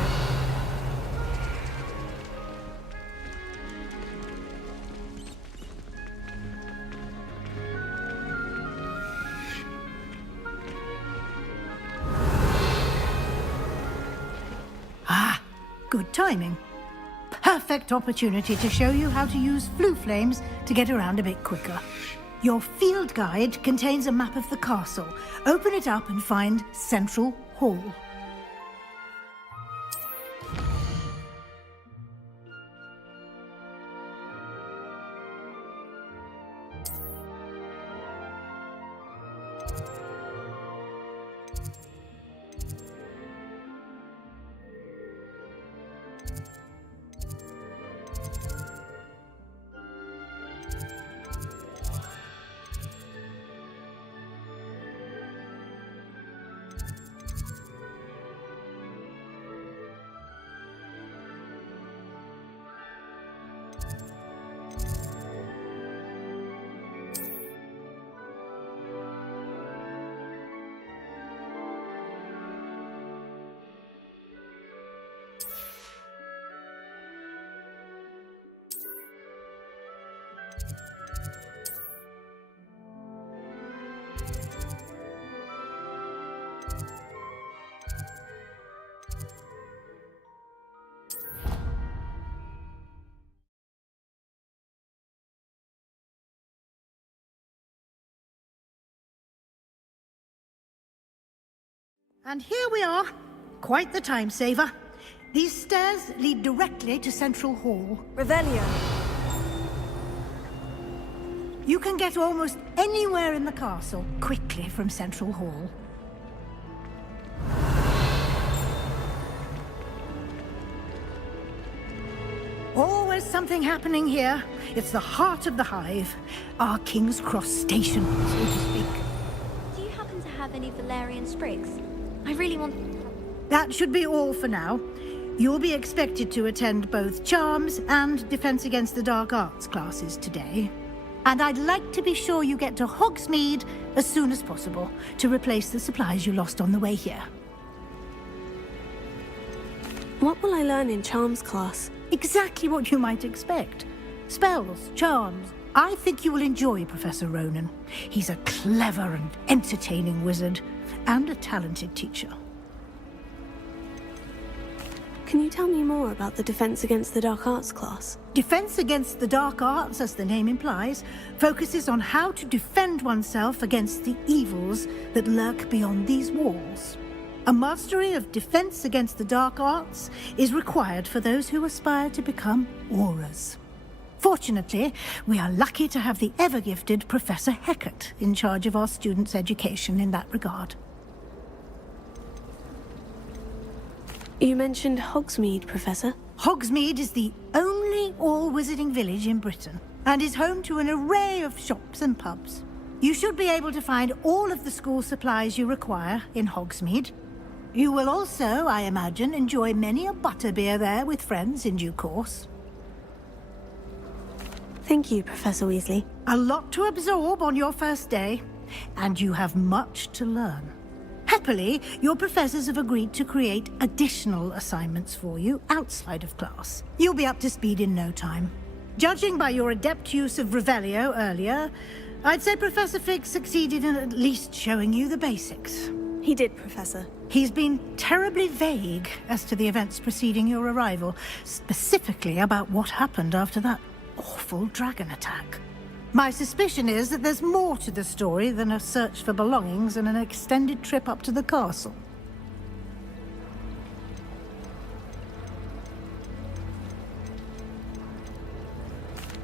Ah, good timing. Perfect opportunity to show you how to use flue flames to get around a bit quicker. Your field guide contains a map of the castle. Open it up and find Central Hall. And here we are. Quite the time saver. These stairs lead directly to Central Hall. Revelio. You can get almost anywhere in the castle quickly from Central Hall. Always something happening here. It's the heart of the hive. Our King's Cross station, so to speak. Do you happen to have any Valerian sprigs? I really want... That should be all for now. You'll be expected to attend both Charms and Defense Against the Dark Arts classes today. And I'd like to be sure you get to Hogsmeade as soon as possible to replace the supplies you lost on the way here. What will I learn in Charms class? Exactly what you might expect. Spells, charms. I think you will enjoy Professor Ronan. He's a clever and entertaining wizard, and a talented teacher. Can you tell me more about the Defense Against the Dark Arts class? Defense Against the Dark Arts, as the name implies, focuses on how to defend oneself against the evils that lurk beyond these walls. A mastery of Defense Against the Dark Arts is required for those who aspire to become Aurors. Fortunately, we are lucky to have the ever-gifted Professor Hecat in charge of our students' education in that regard. You mentioned Hogsmeade, Professor. Hogsmeade is the only all-wizarding village in Britain, and is home to an array of shops and pubs. You should be able to find all of the school supplies you require in Hogsmeade. You will also, I imagine, enjoy many a butterbeer there with friends in due course. Thank you, Professor Weasley. A lot to absorb on your first day, and you have much to learn. Happily, your professors have agreed to create additional assignments for you outside of class. You'll be up to speed in no time. Judging by your adept use of Revelio earlier, I'd say Professor Fig succeeded in at least showing you the basics. He did, Professor. He's been terribly vague as to the events preceding your arrival, specifically about what happened after that awful dragon attack. My suspicion is that there's more to the story than a search for belongings and an extended trip up to the castle.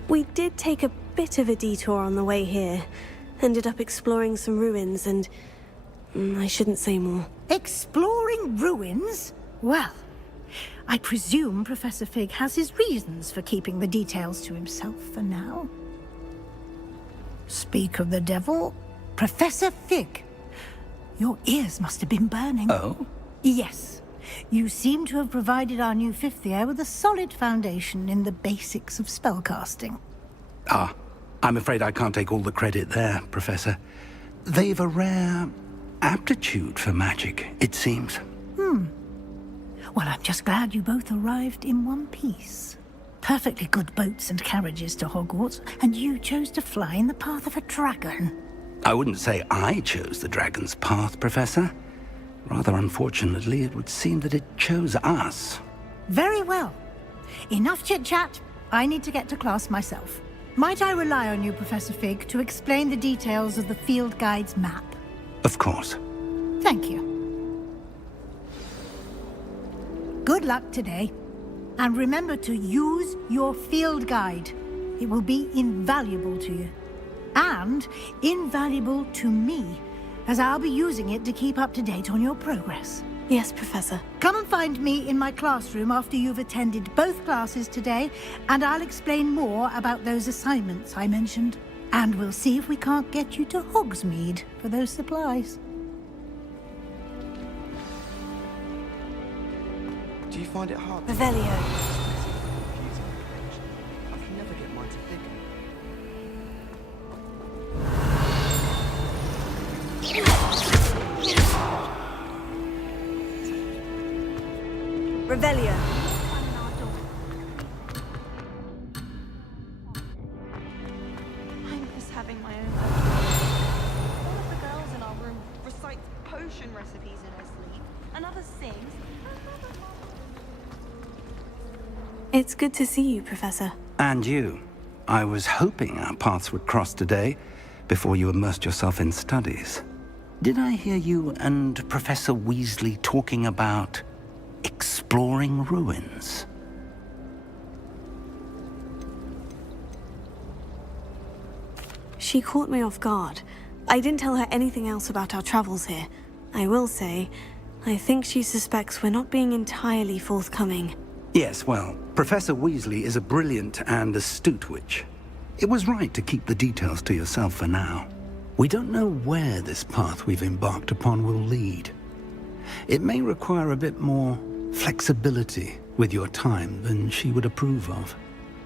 We did take a bit of a detour on the way here. Ended up exploring some ruins and... I shouldn't say more. Exploring ruins? Well, I presume Professor Fig has his reasons for keeping the details to himself for now. Speak of the devil, Professor Fig. Your ears must have been burning. Oh? Yes. You seem to have provided our new fifth year with a solid foundation in the basics of spellcasting. Ah, I'm afraid I can't take all the credit there, Professor. They've a rare aptitude for magic, it seems. Well, I'm just glad you both arrived in one piece. Perfectly good boats and carriages to Hogwarts, and you chose to fly in the path of a dragon. I wouldn't say I chose the dragon's path, Professor. Rather unfortunately, it would seem that it chose us. Very well. Enough chit-chat. I need to get to class myself. Might I rely on you, Professor Fig, to explain the details of the field guide's map? Of course. Thank you. Good luck today. And remember to use your field guide. It will be invaluable to you. And invaluable to me, as I'll be using it to keep up to date on your progress. Yes, Professor. Come and find me in my classroom after you've attended both classes today, and I'll explain more about those assignments I mentioned. And we'll see if we can't get you to Hogsmeade for those supplies. Do you find it hard? Revelio. I can never get mine to thicken. Revelio. I miss having my own. One of the girls in our room recites potions potion recipes in her sleep. Another sings. It's good to see you, Professor. And you. I was hoping our paths would cross today, before you immersed yourself in studies. Did I hear you and Professor Weasley talking about exploring ruins? She caught me off guard. I didn't tell her anything else about our travels here. I will say, I think she suspects we're not being entirely forthcoming. Yes, well, Professor Weasley is a brilliant and astute witch. It was right to keep the details to yourself for now. We don't know where this path we've embarked upon will lead. It may require a bit more flexibility with your time than she would approve of.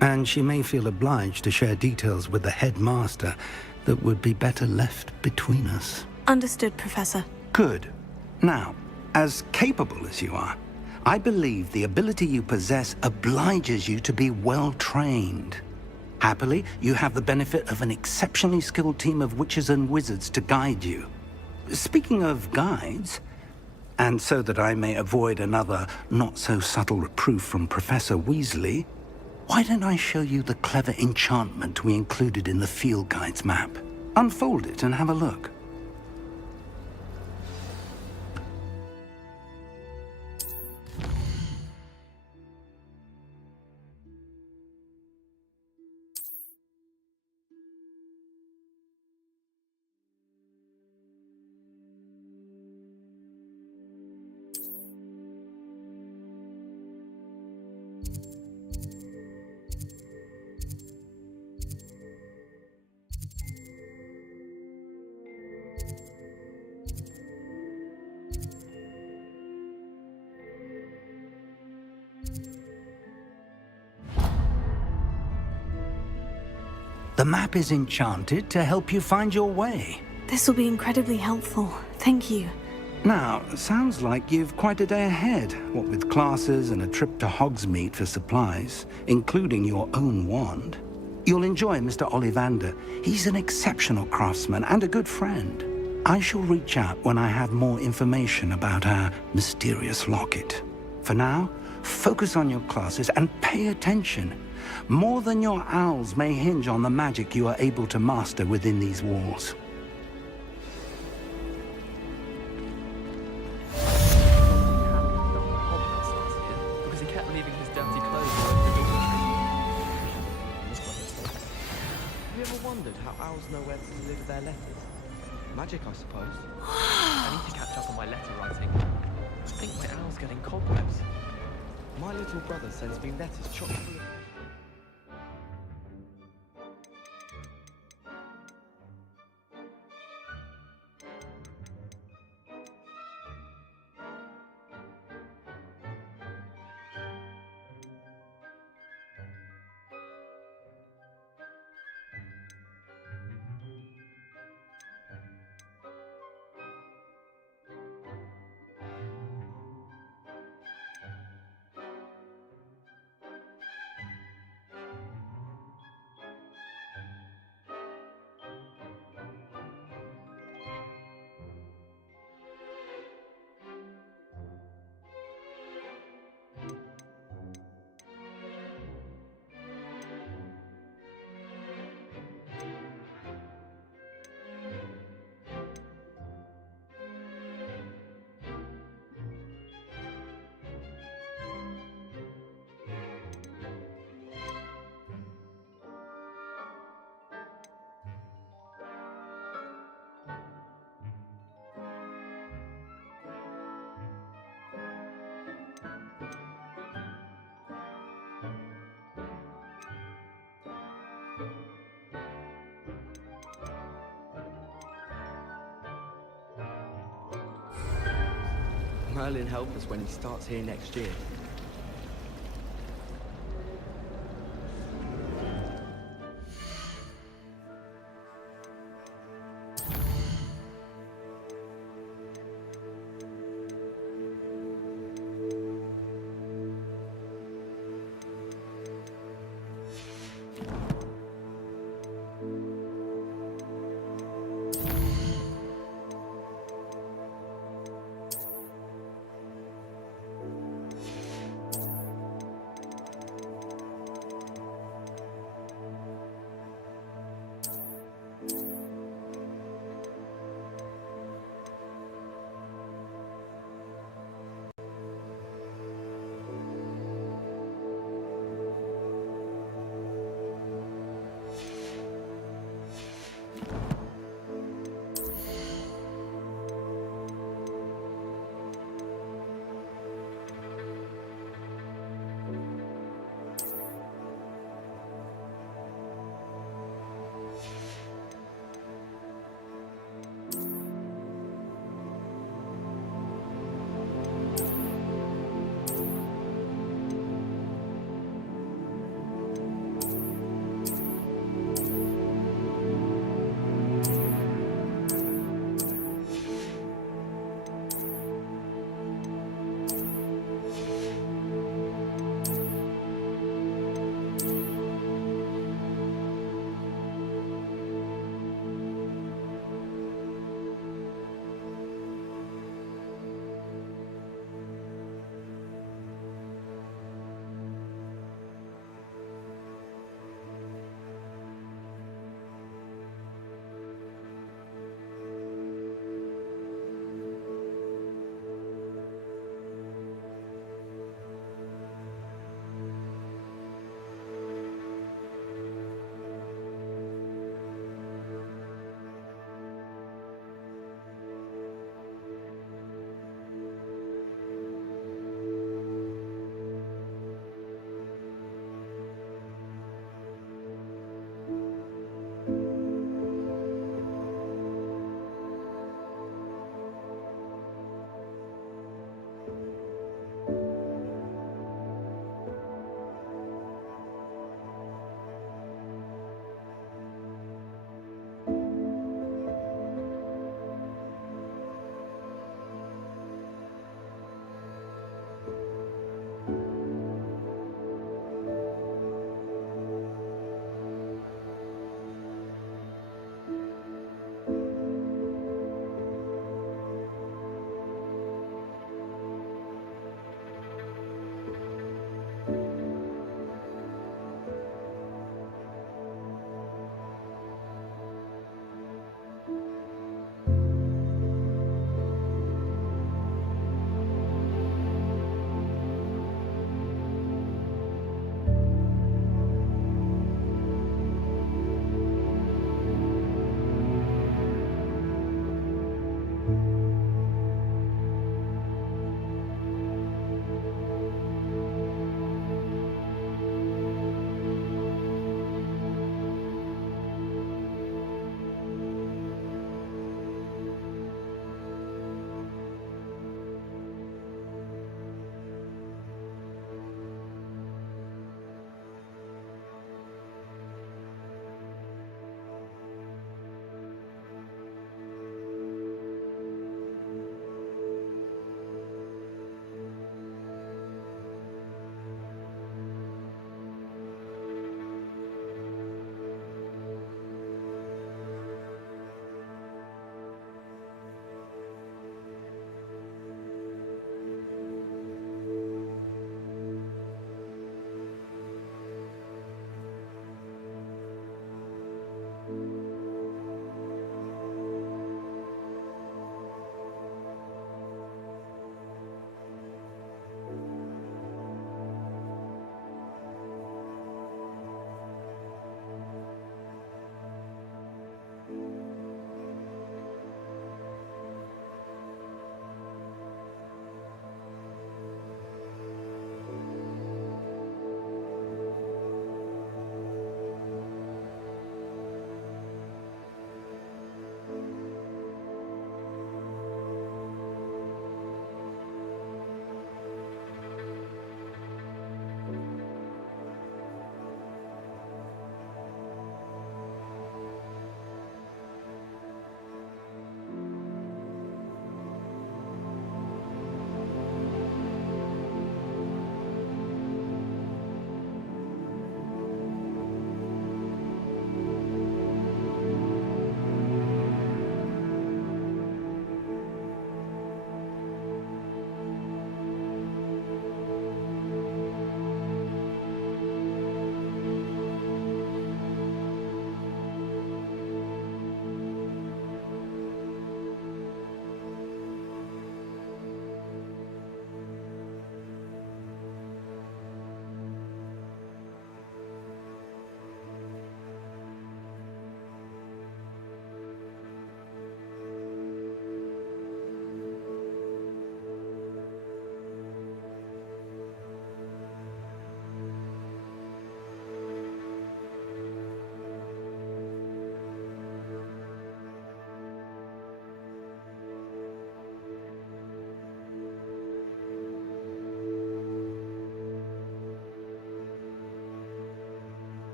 And she may feel obliged to share details with the headmaster that would be better left between us. Understood, Professor. Good. Now, as capable as you are, I believe the ability you possess obliges you to be well trained. Happily, you have the benefit of an exceptionally skilled team of witches and wizards to guide you. Speaking of guides, and so that I may avoid another not-so-subtle reproof from Professor Weasley, why don't I show you the clever enchantment we included in the field guide's map? Unfold it and have a look. The map is enchanted to help you find your way. This will be incredibly helpful. Thank you. Now, sounds like you've quite a day ahead, what with classes and a trip to Hogsmeade for supplies, including your own wand. You'll enjoy Mr. Ollivander. He's an exceptional craftsman and a good friend. I shall reach out when I have more information about our mysterious locket. For now, focus on your classes and pay attention. More than your owls may hinge on the magic you are able to master within these walls. Because he kept leaving his dirty clothes all over the dormitory. Have you ever wondered how owls know where to deliver their letters? Magic, I suppose. I need to catch up on my letter writing. I think my owl's getting cobwebs. My little brother sends me letters chock full of... Merlin help us when he starts here next year.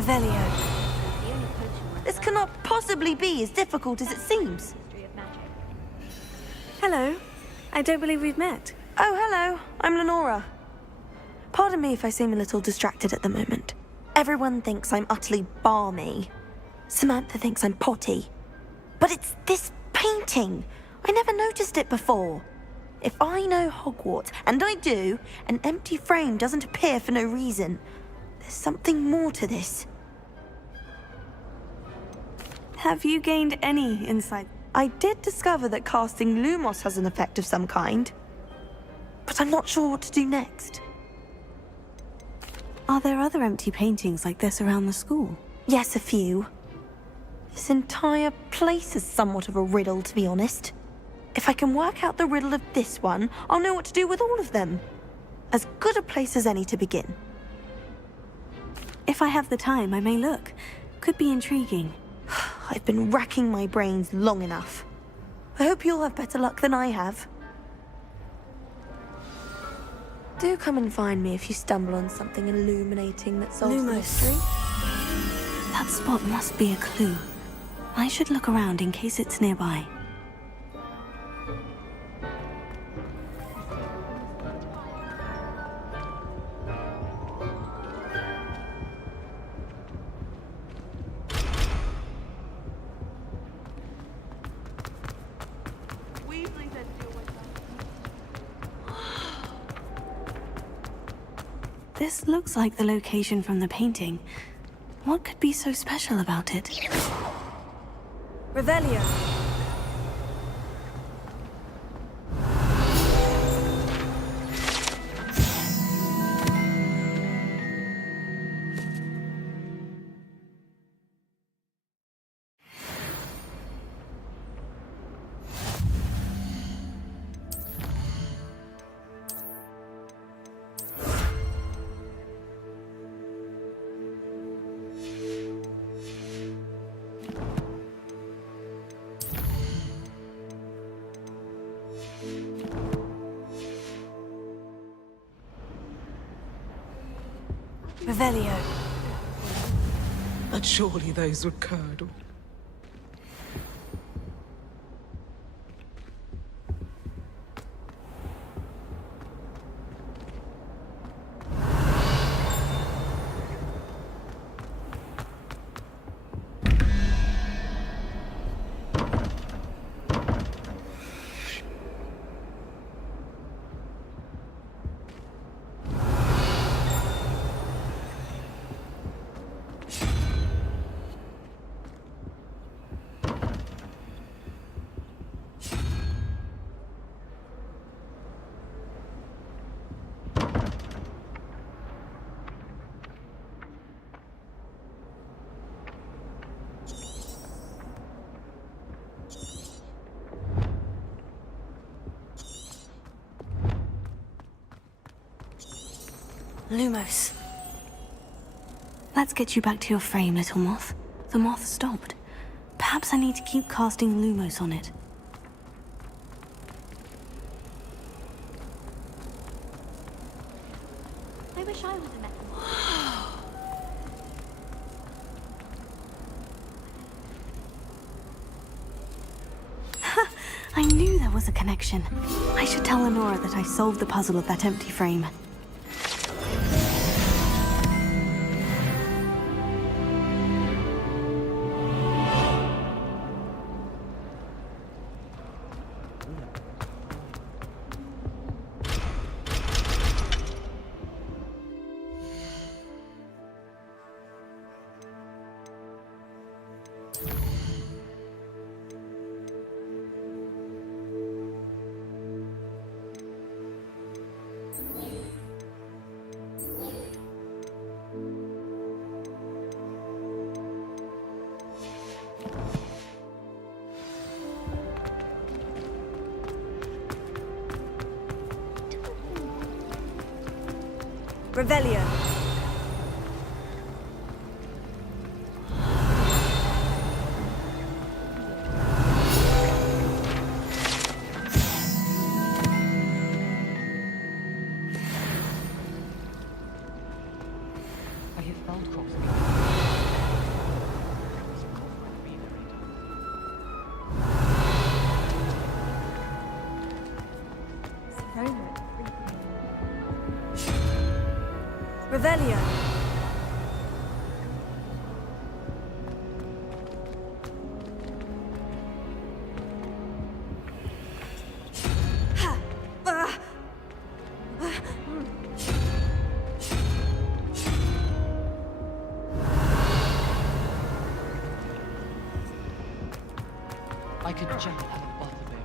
Revelio. This cannot possibly be as difficult as it seems. Hello. I don't believe we've met. Oh, hello. I'm Lenora. Pardon me if I seem a little distracted at the moment. Everyone thinks I'm utterly balmy. Samantha thinks I'm potty. But it's this painting. I never noticed it before. If I know Hogwarts, and I do, an empty frame doesn't appear for no reason. There's something more to this. Have you gained any insight? I did discover that casting Lumos has an effect of some kind. But I'm not sure what to do next. Are there other empty paintings like this around the school? Yes, a few. This entire place is somewhat of a riddle, to be honest. If I can work out the riddle of this one, I'll know what to do with all of them. As good a place as any to begin. If I have the time, I may look. Could be intriguing. I've been racking my brains long enough. I hope you'll have better luck than I have. Do come and find me if you stumble on something illuminating that solves the mystery. That spot must be a clue. I should look around in case it's nearby. This looks like the location from the painting. What could be so special about it? Revelio. Revelio. But surely those would curdle. Lumos. Let's get you back to your frame, little moth. The moth stopped. Perhaps I need to keep casting Lumos on it. I wish I would have met them. I knew there was a connection. I should tell Lenora that I solved the puzzle of that empty frame. Revelio. I hit Feldcroft again. Revelio. I could just have a butterbeer.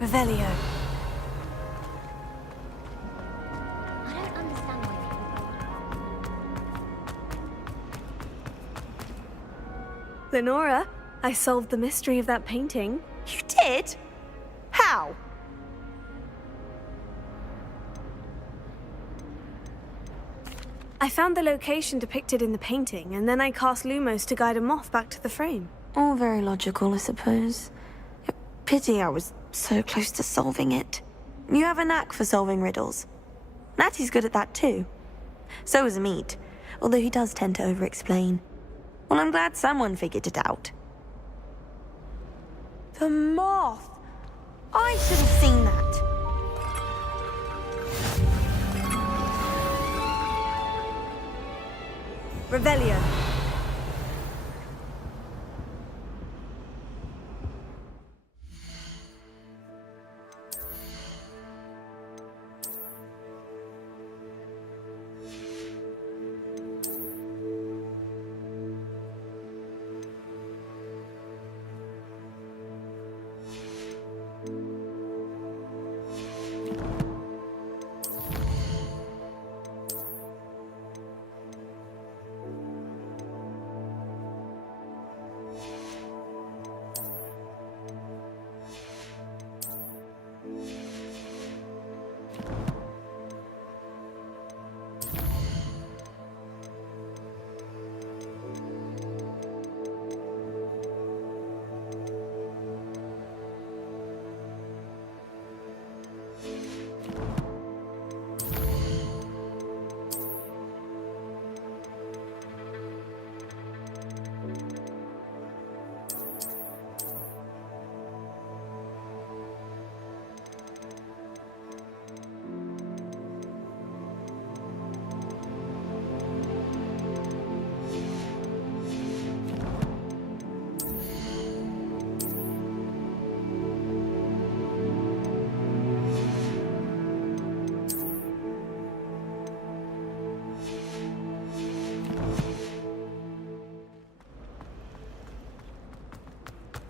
Revelio. I don't understand why Lenora, I solved the mystery of that painting. You did? How? I found the location depicted in the painting, and then I cast Lumos to guide him off back to the frame. All very logical, I suppose. Pity I was so close to solving it. You have a knack for solving riddles. Natty's good at that too. So is Amit, although he does tend to over-explain. Well, I'm glad someone figured it out. The moth! I should have seen that. Revelio.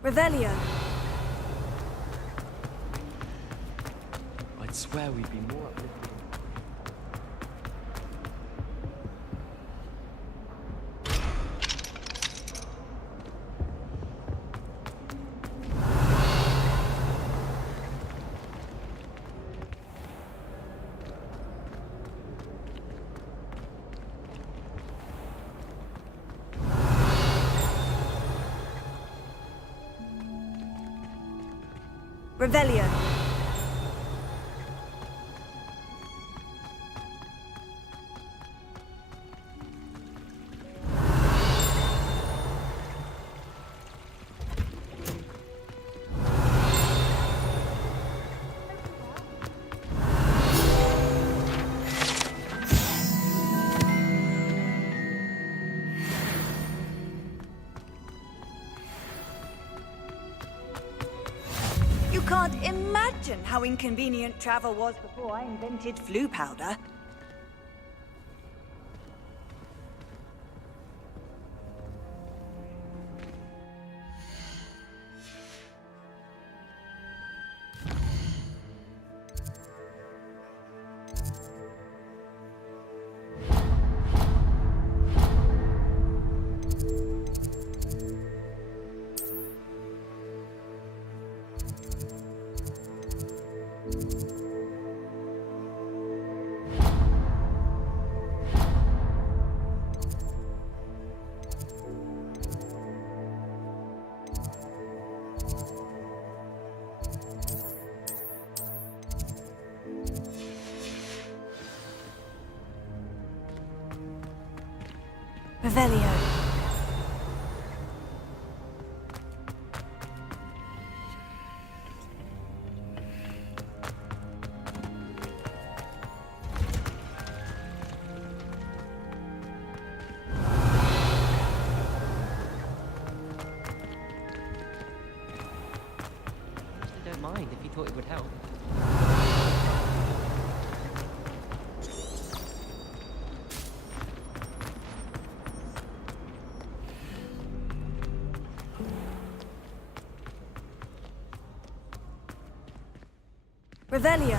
Revelio. I'd swear we'd be more uplifted. Revelio. Can't imagine how inconvenient travel was before I invented flu powder. Revelio. I don't mind if you thought it would help. Revelio.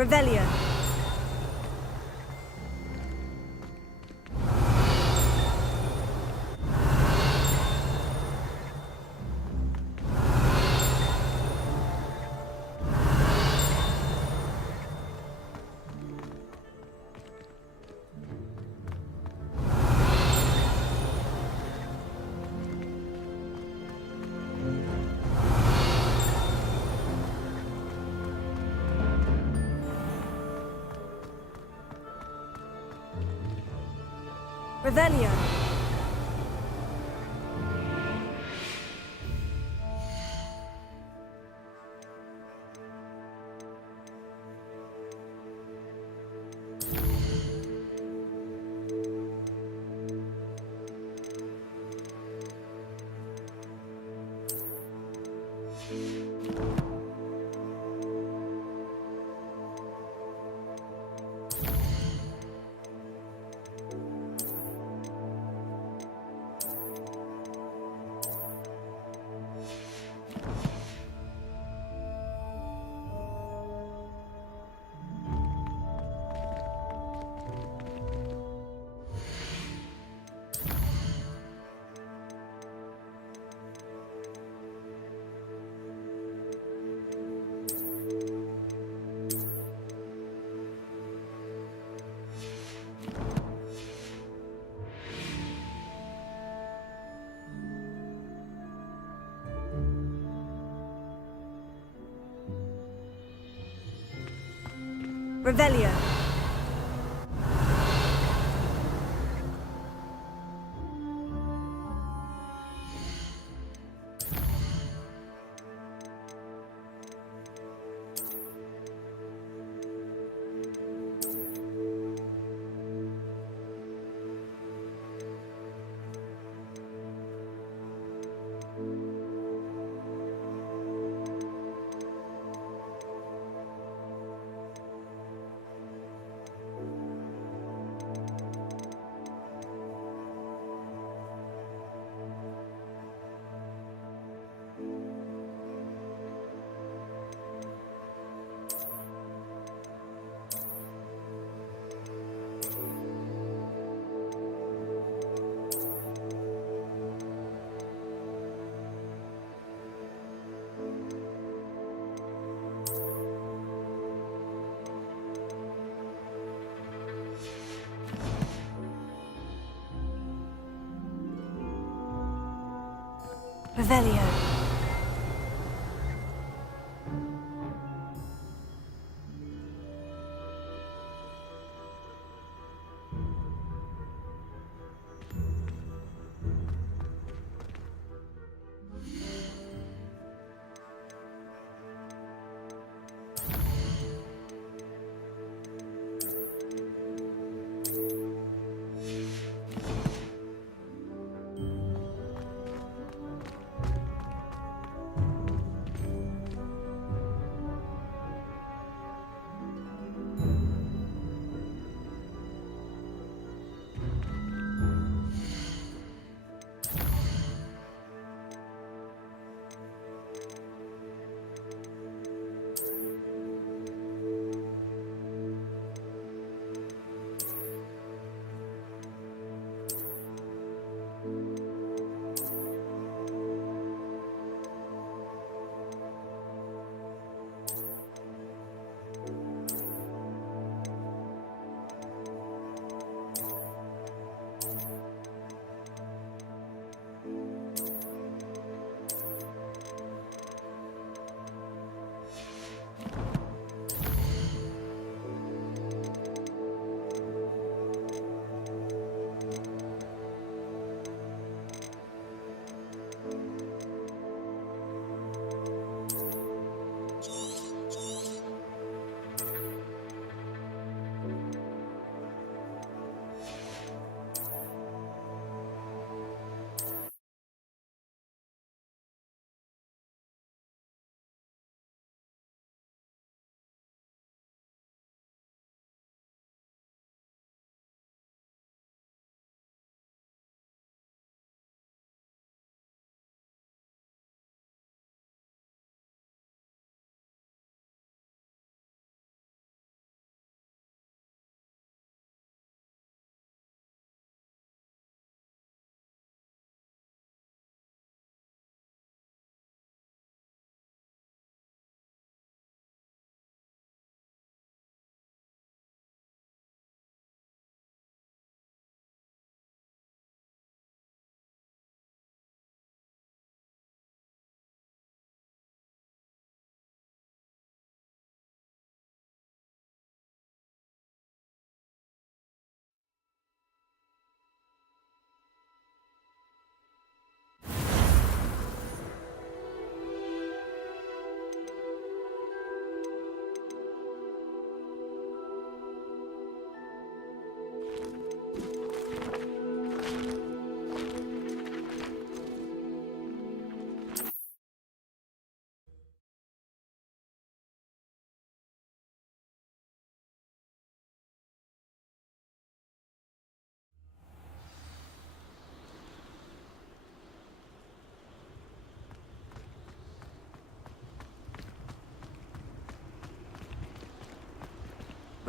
Revelio. Revelio. Revelio. Revelio.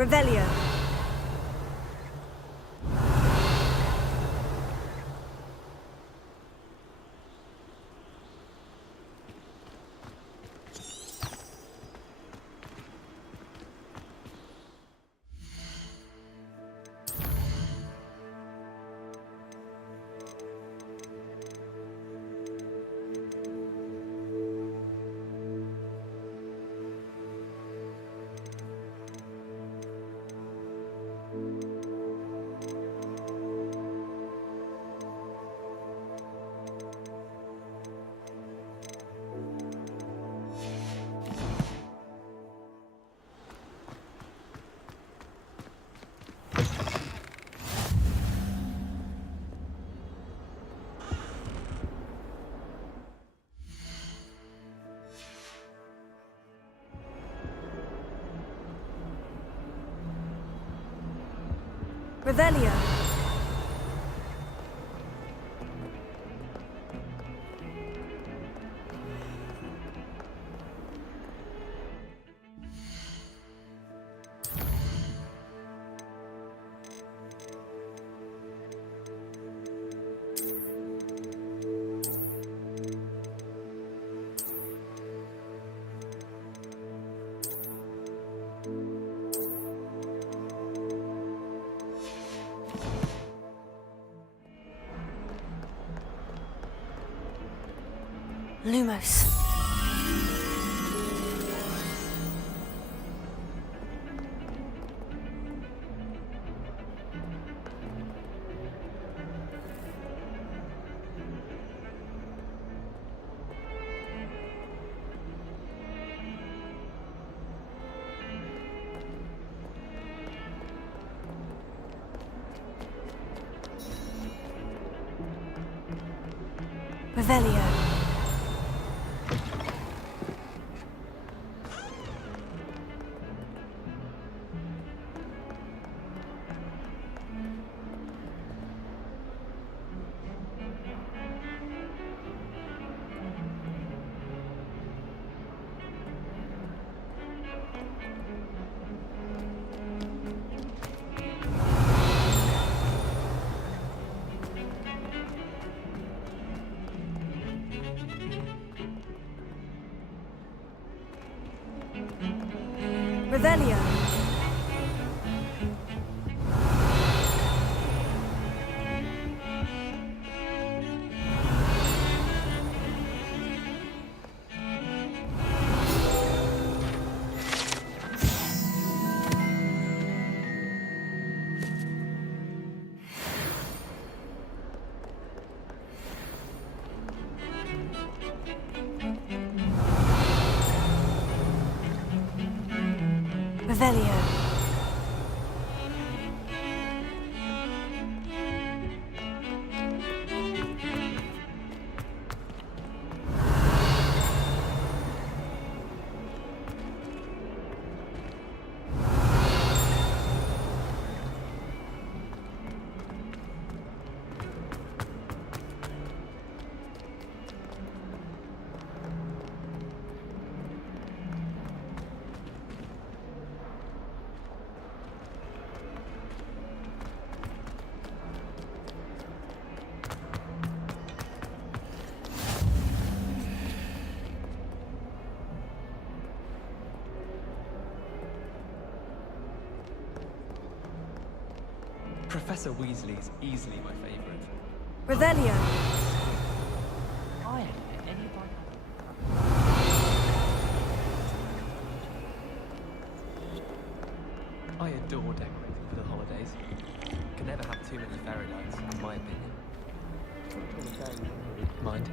Revelio. Revelio. Lumos. Revelio. Revelio. Revelio. Professor Weasley's easily my favourite. Revelio. I haven't met anybody. I adore decorating for the holidays. Can never have too many fairy lights, in my opinion. Mind?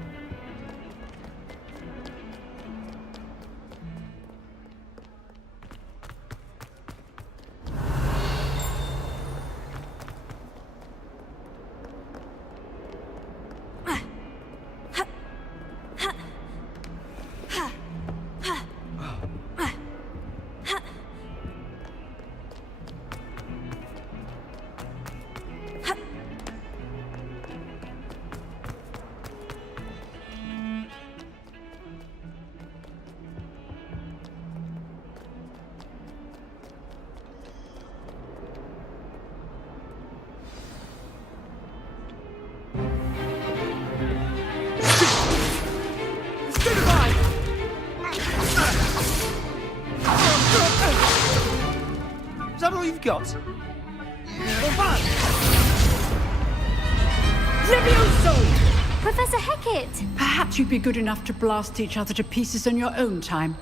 Is that all you've got? Levioso! Professor Hecat! Perhaps you'd be good enough to blast each other to pieces in your own time.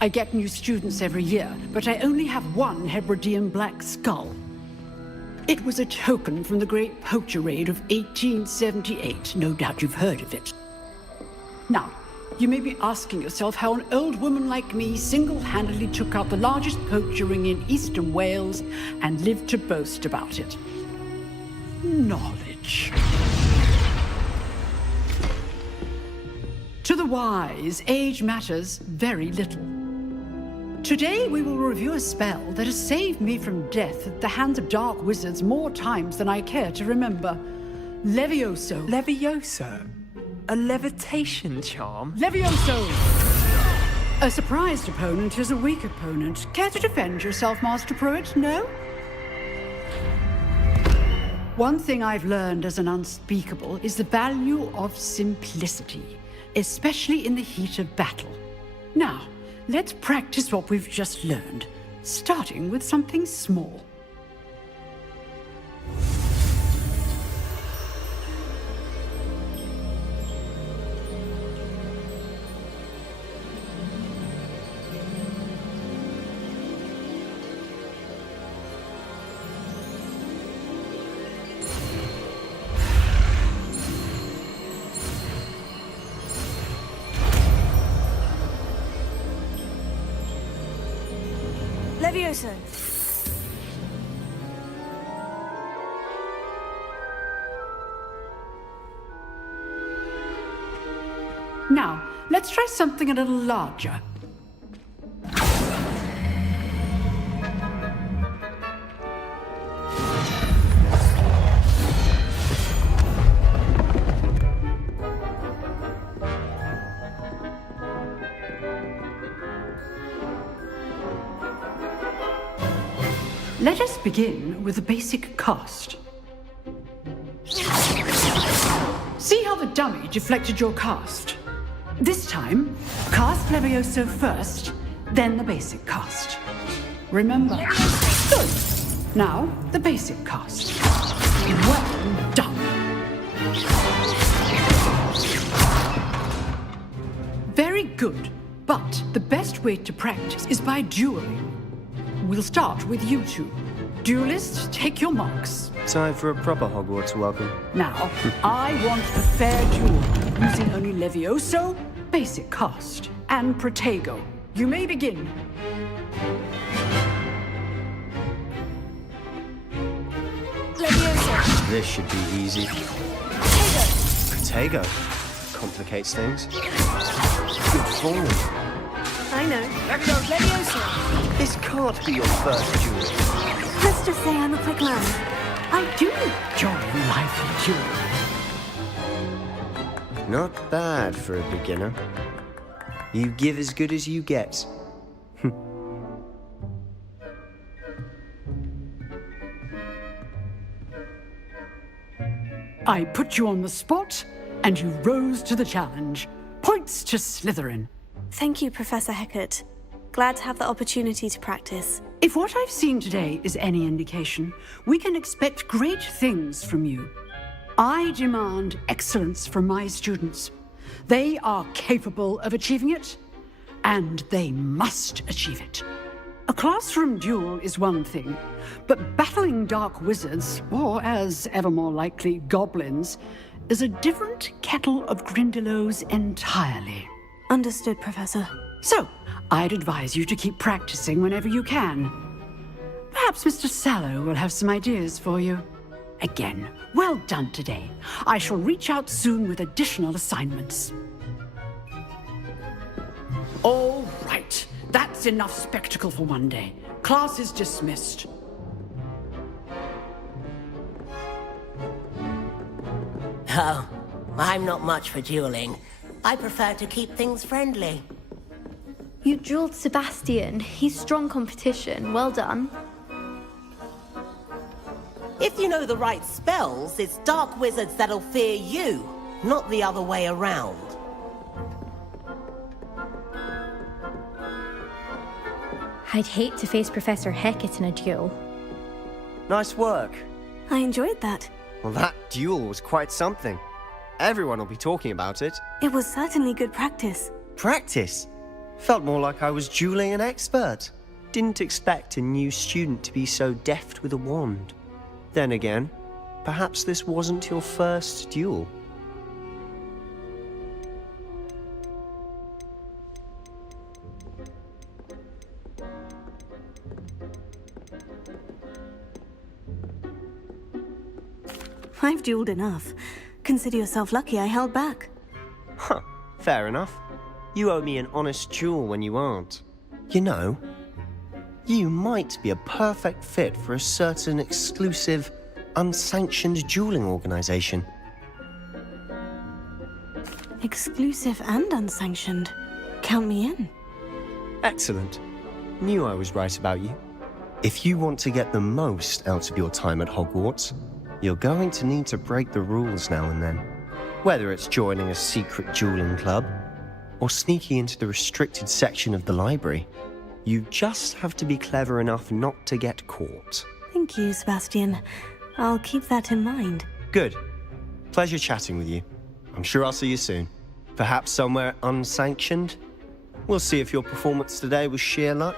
I get new students every year, but I only have one Hebridean black skull. It was a token from the Great Poacher Raid of 1878. No doubt you've heard of it. Now, you may be asking yourself how an old woman like me single-handedly took out the largest poacher ring in eastern Wales and lived to boast about it. Knowledge. To the wise, age matters very little. Today we will review a spell that has saved me from death at the hands of dark wizards more times than I care to remember. Levioso. Levioso? A levitation charm? Levioso! A surprised opponent is a weak opponent. Care to defend yourself, Master Pruitt? No? One thing I've learned as an unspeakable is the value of simplicity, especially in the heat of battle. Now, let's practice what we've just learned, starting with something small. Levioso! Now, let's try something a little larger. Let us begin with the basic cast. See how the dummy deflected your cast? This time, cast Levioso first, then the basic cast. Remember? Good. Now, the basic cast. Well done. Very good, but the best way to practice is by dueling. We'll start with you two. Duelists, take your marks. Time for a proper Hogwarts welcome. Now, I want a fair duel, using only Levioso, basic cast, and Protego. You may begin. Levioso! This should be easy. Protego. Complicates things. Good form. I know. Levioso! This can't be your first duel. Let's just say I'm a quick learner. I do enjoy lively duel. Not bad for a beginner. You give as good as you get. I put you on the spot, and you rose to the challenge. Points to Slytherin. Thank you, Professor Hecat. Glad to have the opportunity to practice. If what I've seen today is any indication, we can expect great things from you. I demand excellence from my students. They are capable of achieving it, and they must achieve it. A classroom duel is one thing, but battling dark wizards, or as ever more likely, goblins, is a different kettle of Grindylows entirely. Understood, Professor. So, I'd advise you to keep practicing whenever you can. Perhaps Mr. Sallow will have some ideas for you. Again, well done today. I shall reach out soon with additional assignments. All right. That's enough spectacle for one day. Class is dismissed. Oh, I'm not much for dueling. I prefer to keep things friendly. You dueled Sebastian. He's strong competition. Well done. If you know the right spells, it's dark wizards that'll fear you, not the other way around. I'd hate to face Professor Hecat in a duel. Nice work. I enjoyed that. Well, that duel was quite something. Everyone will be talking about it. It was certainly good practice. Practice? Felt more like I was dueling an expert. Didn't expect a new student to be so deft with a wand. Then again, perhaps this wasn't your first duel. I've dueled enough. Consider yourself lucky I held back. Huh, fair enough. You owe me an honest duel when you aren't. You know, you might be a perfect fit for a certain exclusive, unsanctioned dueling organization. Exclusive and unsanctioned. Count me in. Excellent. Knew I was right about you. If you want to get the most out of your time at Hogwarts, you're going to need to break the rules now and then. Whether it's joining a secret dueling club, or sneaking into the restricted section of the library, you just have to be clever enough not to get caught. Thank you, Sebastian. I'll keep that in mind. Good. Pleasure chatting with you. I'm sure I'll see you soon. Perhaps somewhere unsanctioned? We'll see if your performance today was sheer luck,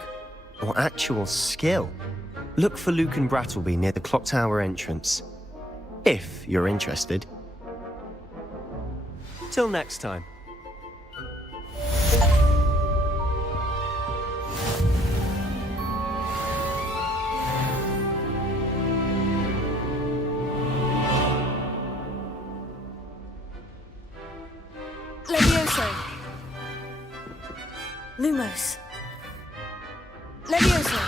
or actual skill. Look for Luke and Brattleby near the clock tower entrance. If you're interested. Till next time. Lumos. Levioso.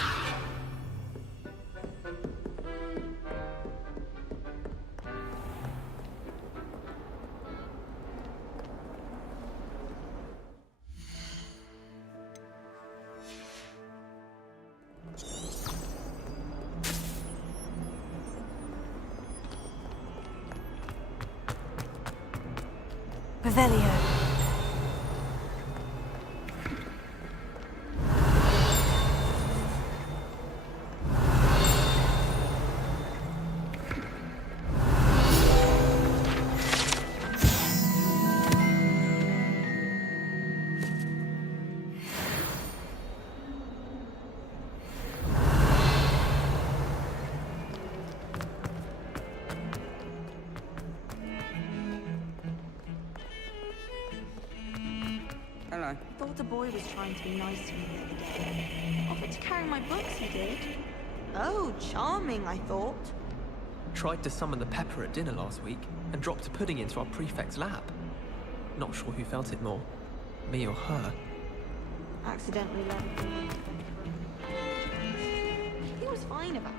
Revelio. Hello. I thought a boy was trying to be nice to me the other day. Offered to carry my books, he did. Oh, charming, I thought. Tried to summon the pepper at dinner last week and dropped a pudding into our prefect's lap. Not sure who felt it more, me or her. Accidentally left him. He was fine about it.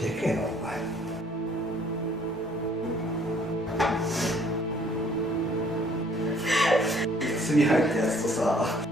Perché no? Cazzo mi hai chiesto, sa?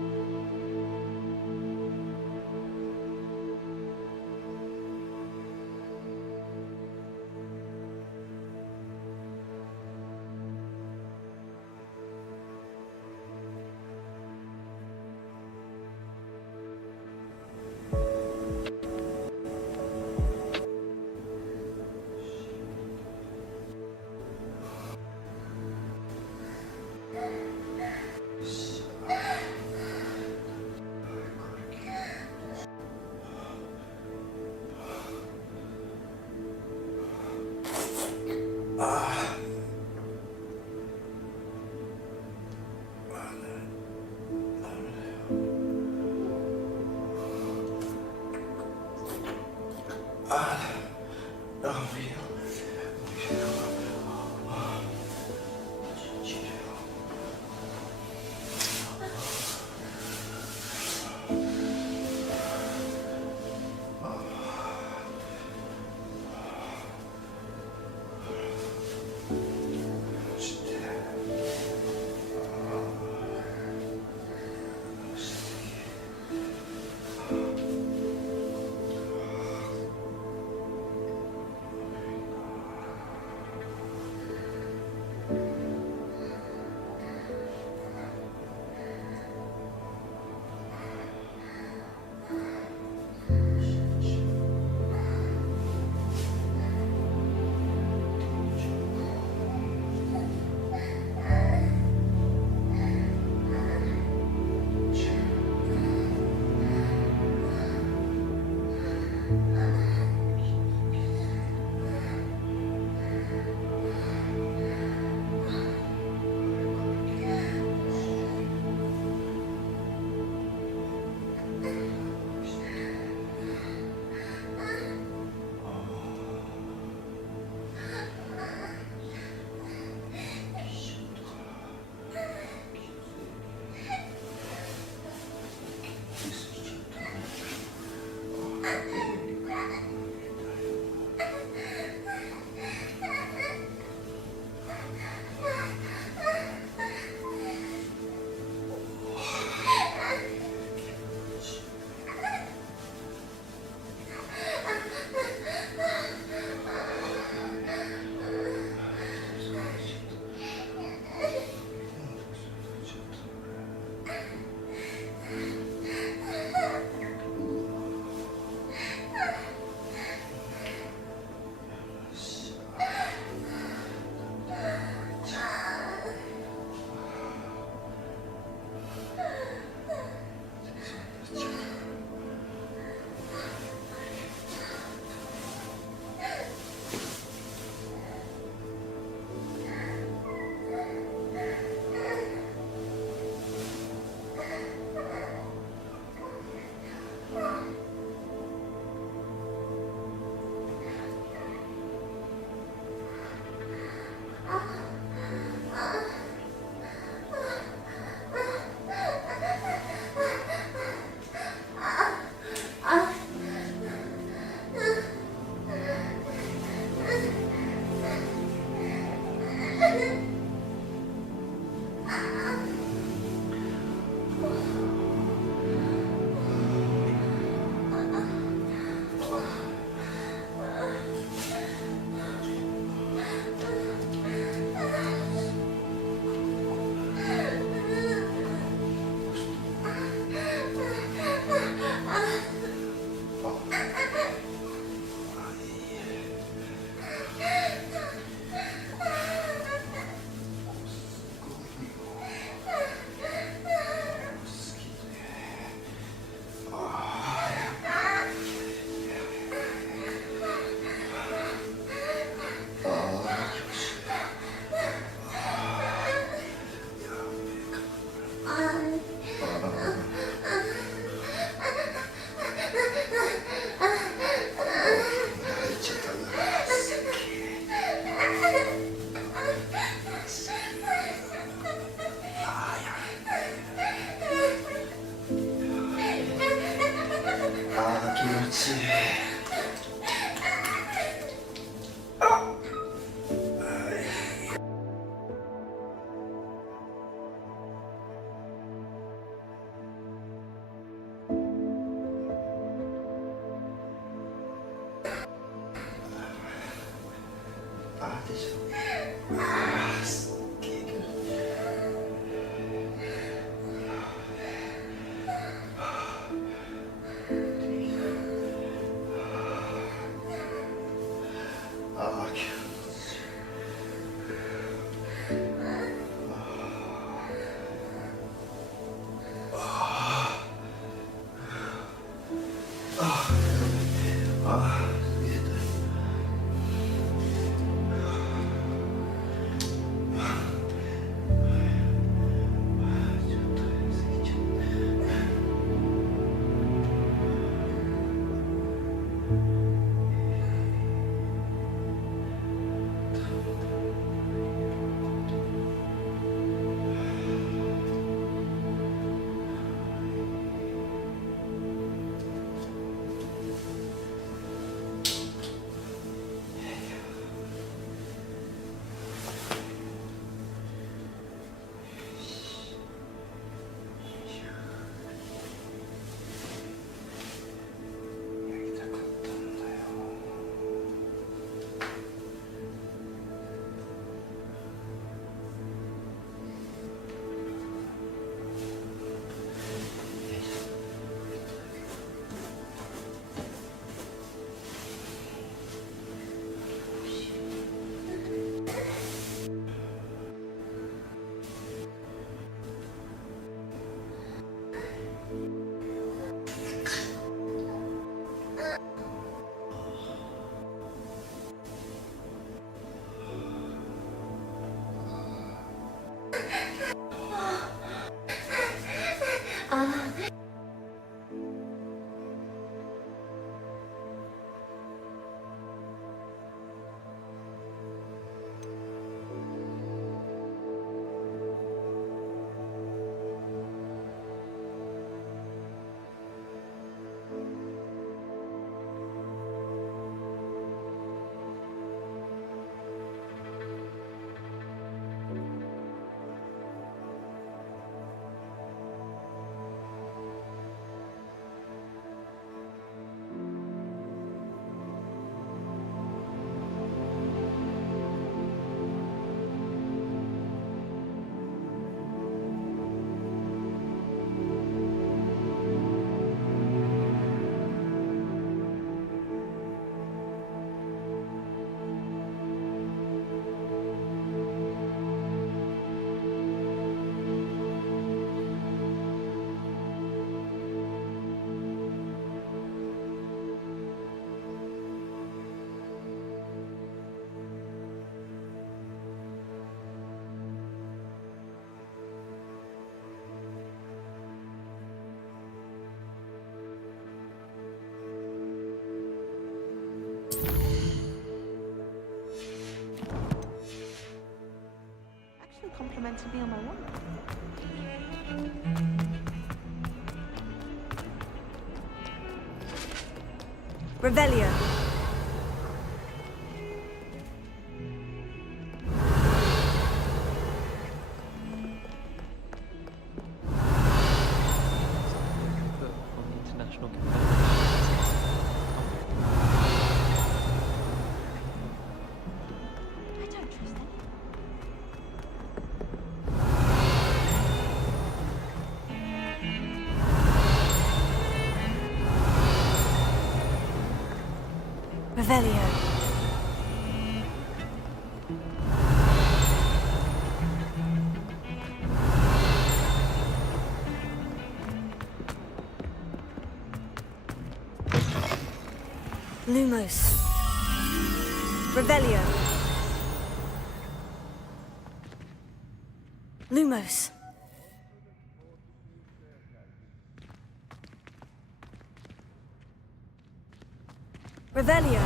ちいい。あでしょ。あすっげえ。あ気持ちいい。Actually complimented me on my wand. Revelio. Book on the international I don't trust them. Revelio. Lumos. Revelio. Lumos. Revelio.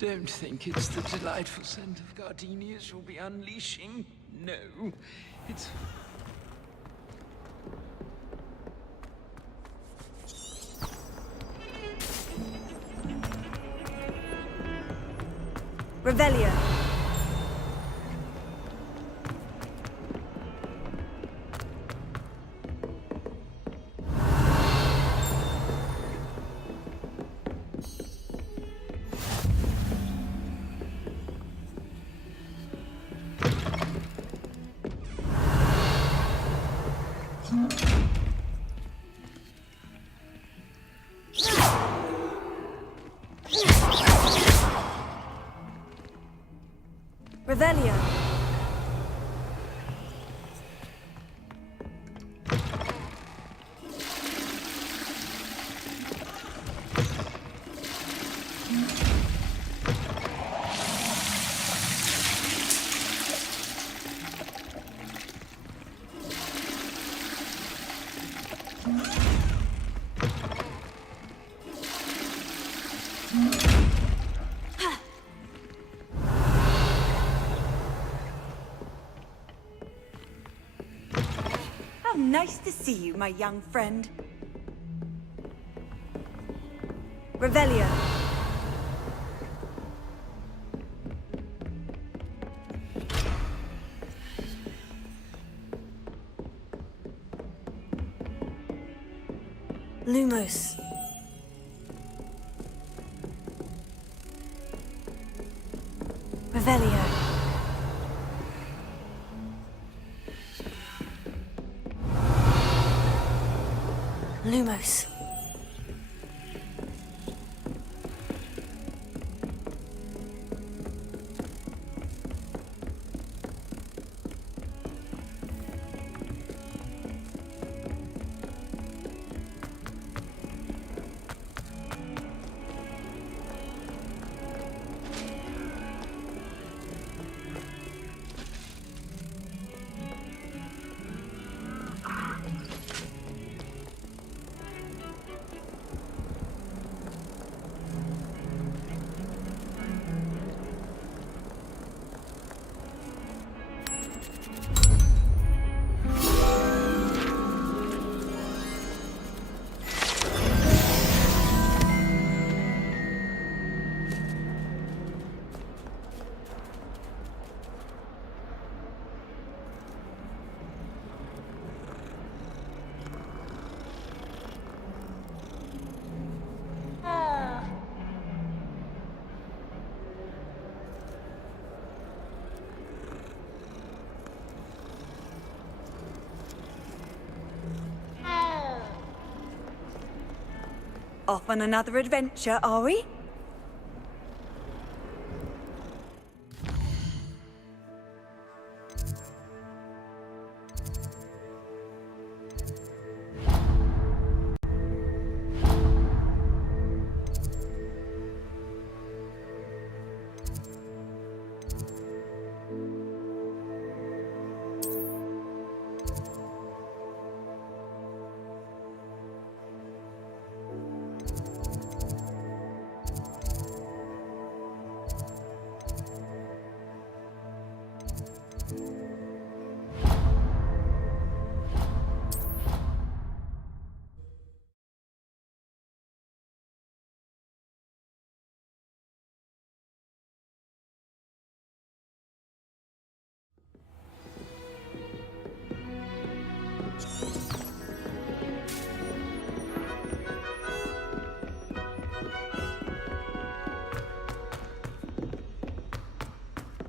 Don't think it's the delightful scent of gardenias you'll be unleashing. No, it's... Revelio. Revelio. How nice to see you, my young friend. Revelio. Lumos. Revelio. Lumos. Off on another adventure, are we?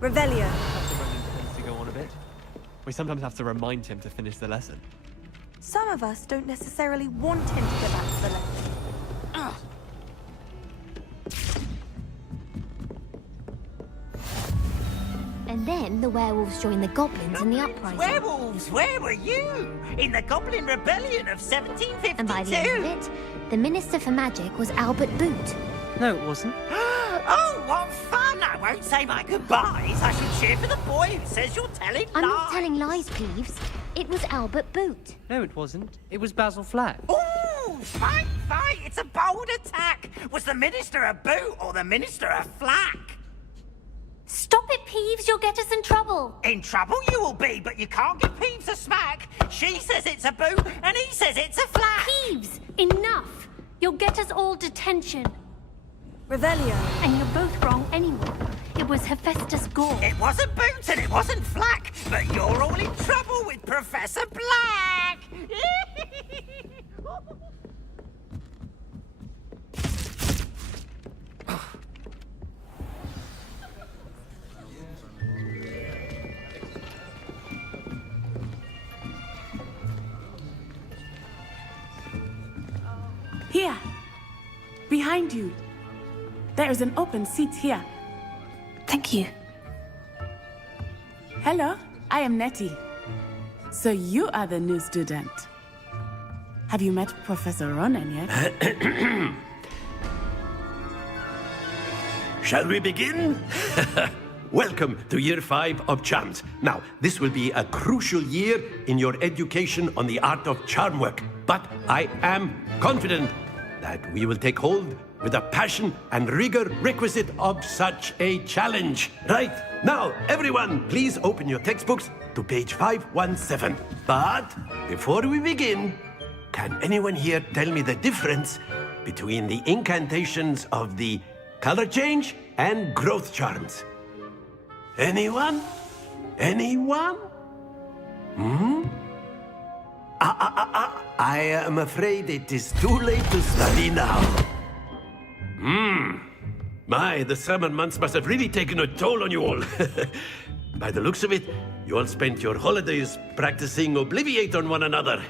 Revelio. Professor Brennan tends to go on a bit. We sometimes have to remind him to finish the lesson. Some of us don't necessarily want him to go back to the lesson. And then the werewolves joined the goblins in the uprising. Werewolves, where were you? In the Goblin Rebellion of 1752? And by the end of it, the Minister for Magic was Albert Boot. No, it wasn't. Oh, what fun! I won't say my goodbyes. I shall cheer for the boy who says you're telling I'm lies. not telling lies, Peeves. It was Albert Boot. No, it wasn't. It was Basil Flack. Ooh, Oh, fight! It's a bold attack! Was the Minister a boot or the Minister a flack? Stop it, Peeves. You'll get us in trouble. In trouble you will be, but you can't give Peeves a smack. She says it's a boot, and he says it's a flack. Peeves, enough. You'll get us all detention. Revelio. And you're both wrong anyway. It was Hephaestus Gore. It wasn't boot and it wasn't flack, but you're all in trouble with Professor Black. Here. Behind you. There is an open seat here. Thank you. Hello, I am Nettie. So you are the new student. Have you met Professor Ronan yet? Shall we begin? Welcome to Year 5 of Charms. Now, this will be a crucial year in your education on the art of charm work. But I am confident that we will take hold with the passion and rigor requisite of such a challenge. Right, now, everyone, please open your textbooks to page 517. But before we begin, can anyone here tell me the difference between the incantations of the color change and growth charms? Anyone? Anyone? I am afraid it is too late to study now. My, the summer months must have really taken a toll on you all. By the looks of it, you all spent your holidays practicing Obliviate on one another.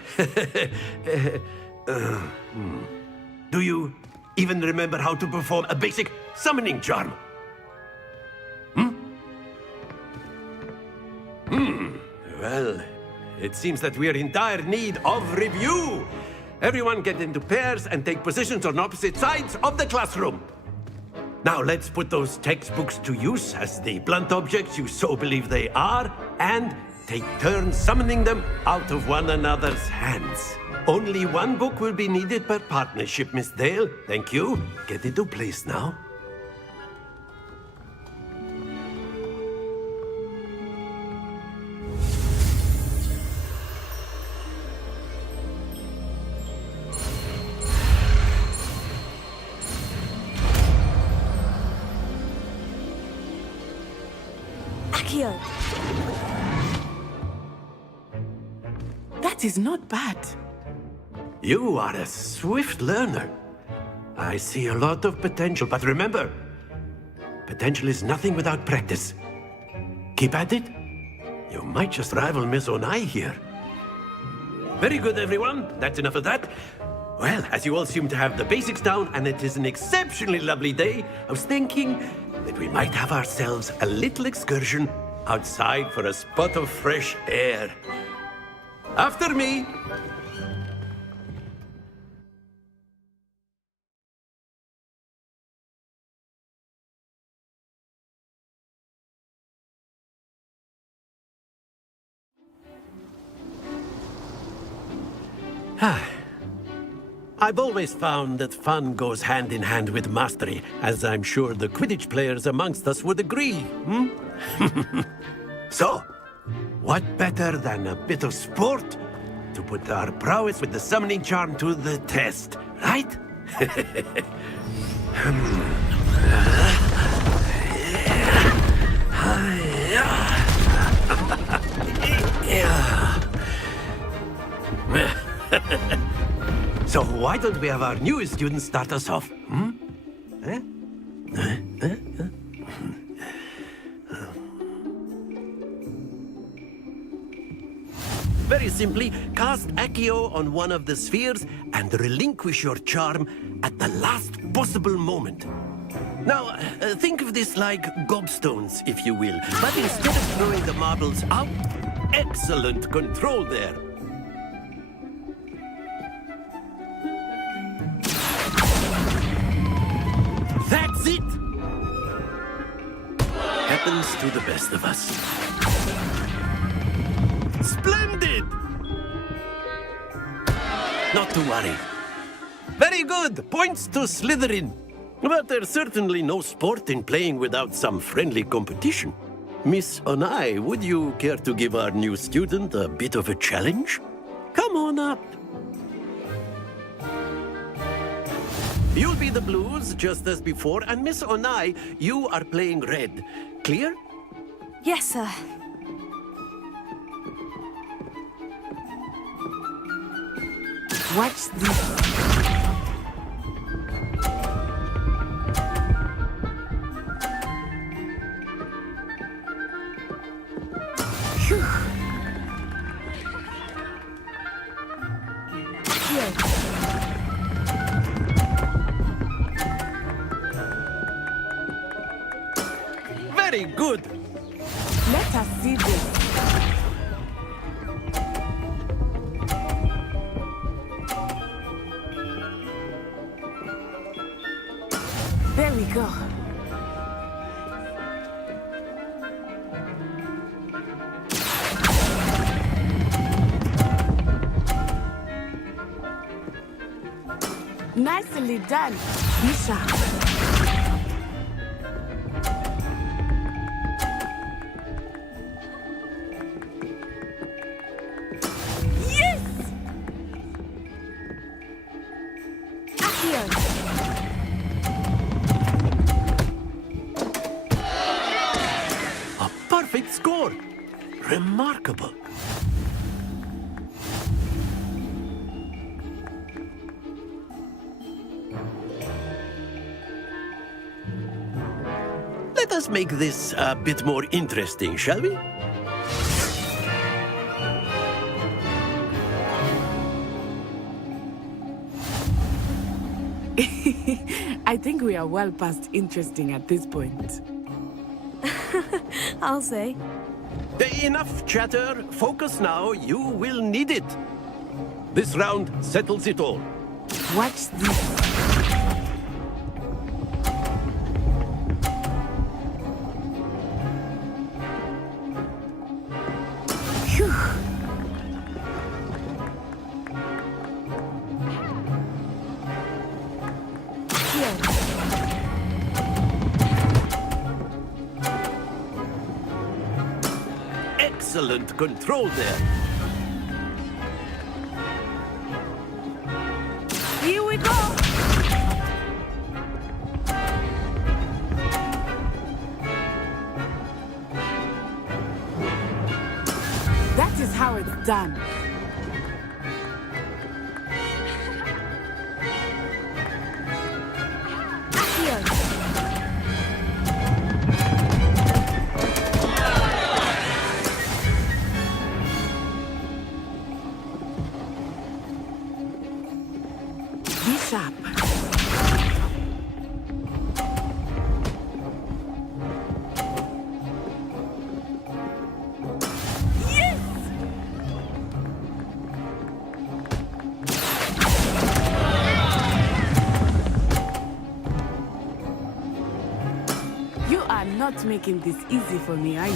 Do you even remember how to perform a basic summoning charm? Well, it seems that we are in dire need of review. Everyone get into pairs and take positions on opposite sides of the classroom. Now let's put those textbooks to use as the blunt objects you so believe they are, and take turns summoning them out of one another's hands. Only one book will be needed per partnership, Miss Dale. Thank you. Get into place now. Accio. That is not bad. You are a swift learner. I see a lot of potential, but remember, potential is nothing without practice. Keep at it. You might just rival Miss Onai here. Very good, everyone. That's enough of that. Well, as you all seem to have the basics down, and it is an exceptionally lovely day, I was thinking that we might have ourselves a little excursion outside for a spot of fresh air. After me. I've always found that fun goes hand in hand with mastery, as I'm sure the Quidditch players amongst us would agree. So, what better than a bit of sport to put our prowess with the summoning charm to the test, right? So why don't we have our newest student start us off? Very simply, cast Accio on one of the spheres and relinquish your charm at the last possible moment. Now, think of this like gobstones, if you will. But instead of throwing the marbles out, excellent control there. That's it! Happens to the best of us. Splendid! Not to worry. Very good. Points to Slytherin. But there's certainly no sport in playing without some friendly competition. Miss Onai, would you care to give our new student a bit of a challenge? Come on up. You'll be the blues, just as before, and Miss Onai, you are playing red. Clear? Yes, sir. Watch this. Very good. Let us see this. There we go. Nicely done, Bishop. Perfect score. Remarkable. Let us make this a bit more interesting, shall we? I think we are well past interesting at this point. I'll say. Enough chatter. Focus now. You will need it. This round settles it all. Watch this. Excellent control there. Here we go. That is how it's done. Bishop. Yes! You are not making this easy for me, are you?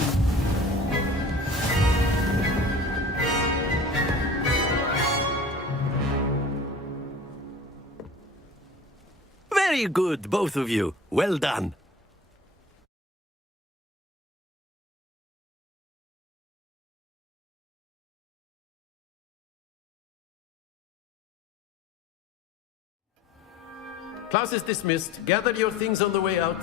Very good, both of you. Well done. Class is dismissed. Gather your things on the way out.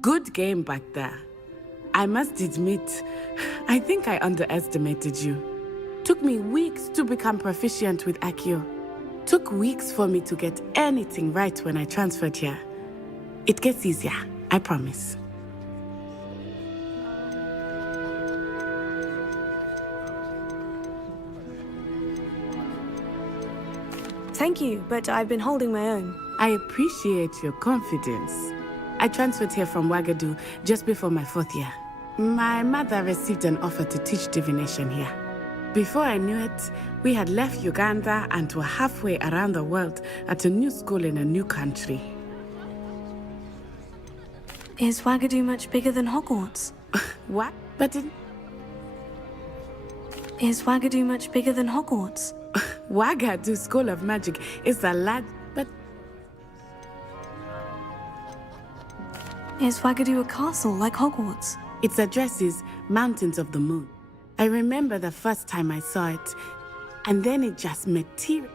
Good game back there. I must admit, I think I underestimated you. Took me weeks to become proficient with Accio. Took weeks for me to get anything right when I transferred here. It gets easier, I promise. Thank you, but I've been holding my own. I appreciate your confidence. I transferred here from Wagadu just before my 4th year. My mother received an offer to teach divination here. Before I knew it, we had left Uganda and were halfway around the world at a new school in a new country. Is Wagadu much bigger than Hogwarts? What? But it... Is Wagadu much bigger than Hogwarts? Wagadu School of Magic is a large, but... Is Wagadu a castle like Hogwarts? Its address is Mountains of the Moon. I remember the first time I saw it, and then it just materialized.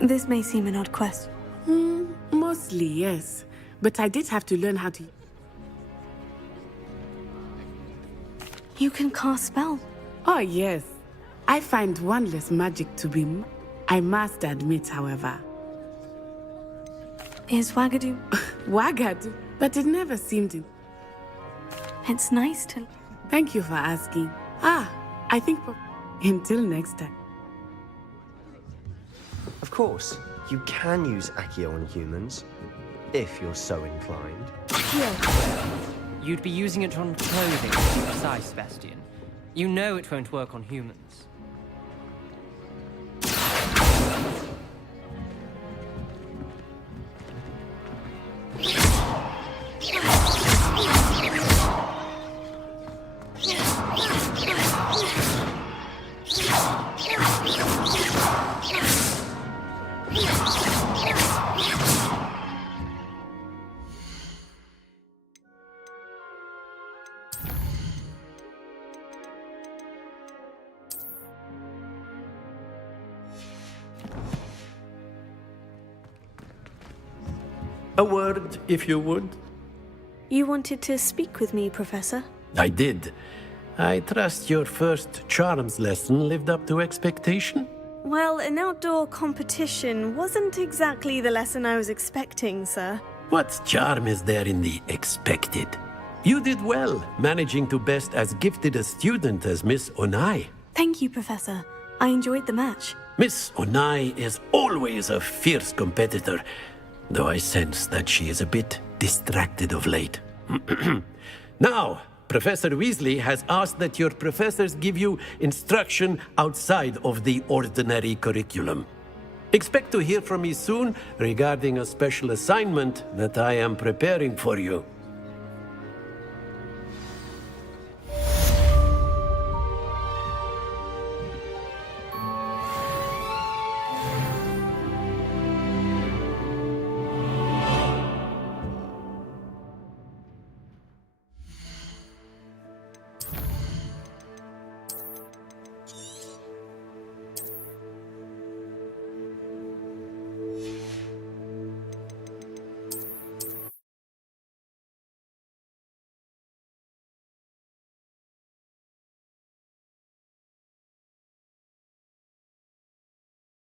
This may seem an odd quest. Mostly, yes. But I did have to learn how to... You can cast spells? Oh, yes. I find one less magic to be... I must admit, however. Is Wagadu... Wagadu? But it never seemed... It's nice to... Thank you for asking. I think... Until next time. Of course, you can use Accio on humans, if you're so inclined. You'd be using it on clothing, to be precise, Sebastian. You know it won't work on humans. A word, if you would. You wanted to speak with me, Professor? I did. I trust your first charms lesson lived up to expectation? Well, an outdoor competition wasn't exactly the lesson I was expecting, sir. What charm is there in the expected? You did well, managing to best as gifted a student as Miss Onai. Thank you, Professor. I enjoyed the match. Miss Onai is always a fierce competitor, though I sense that she is a bit distracted of late. Now, Professor Weasley has asked that your professors give you instruction outside of the ordinary curriculum. Expect to hear from me soon regarding a special assignment that I am preparing for you.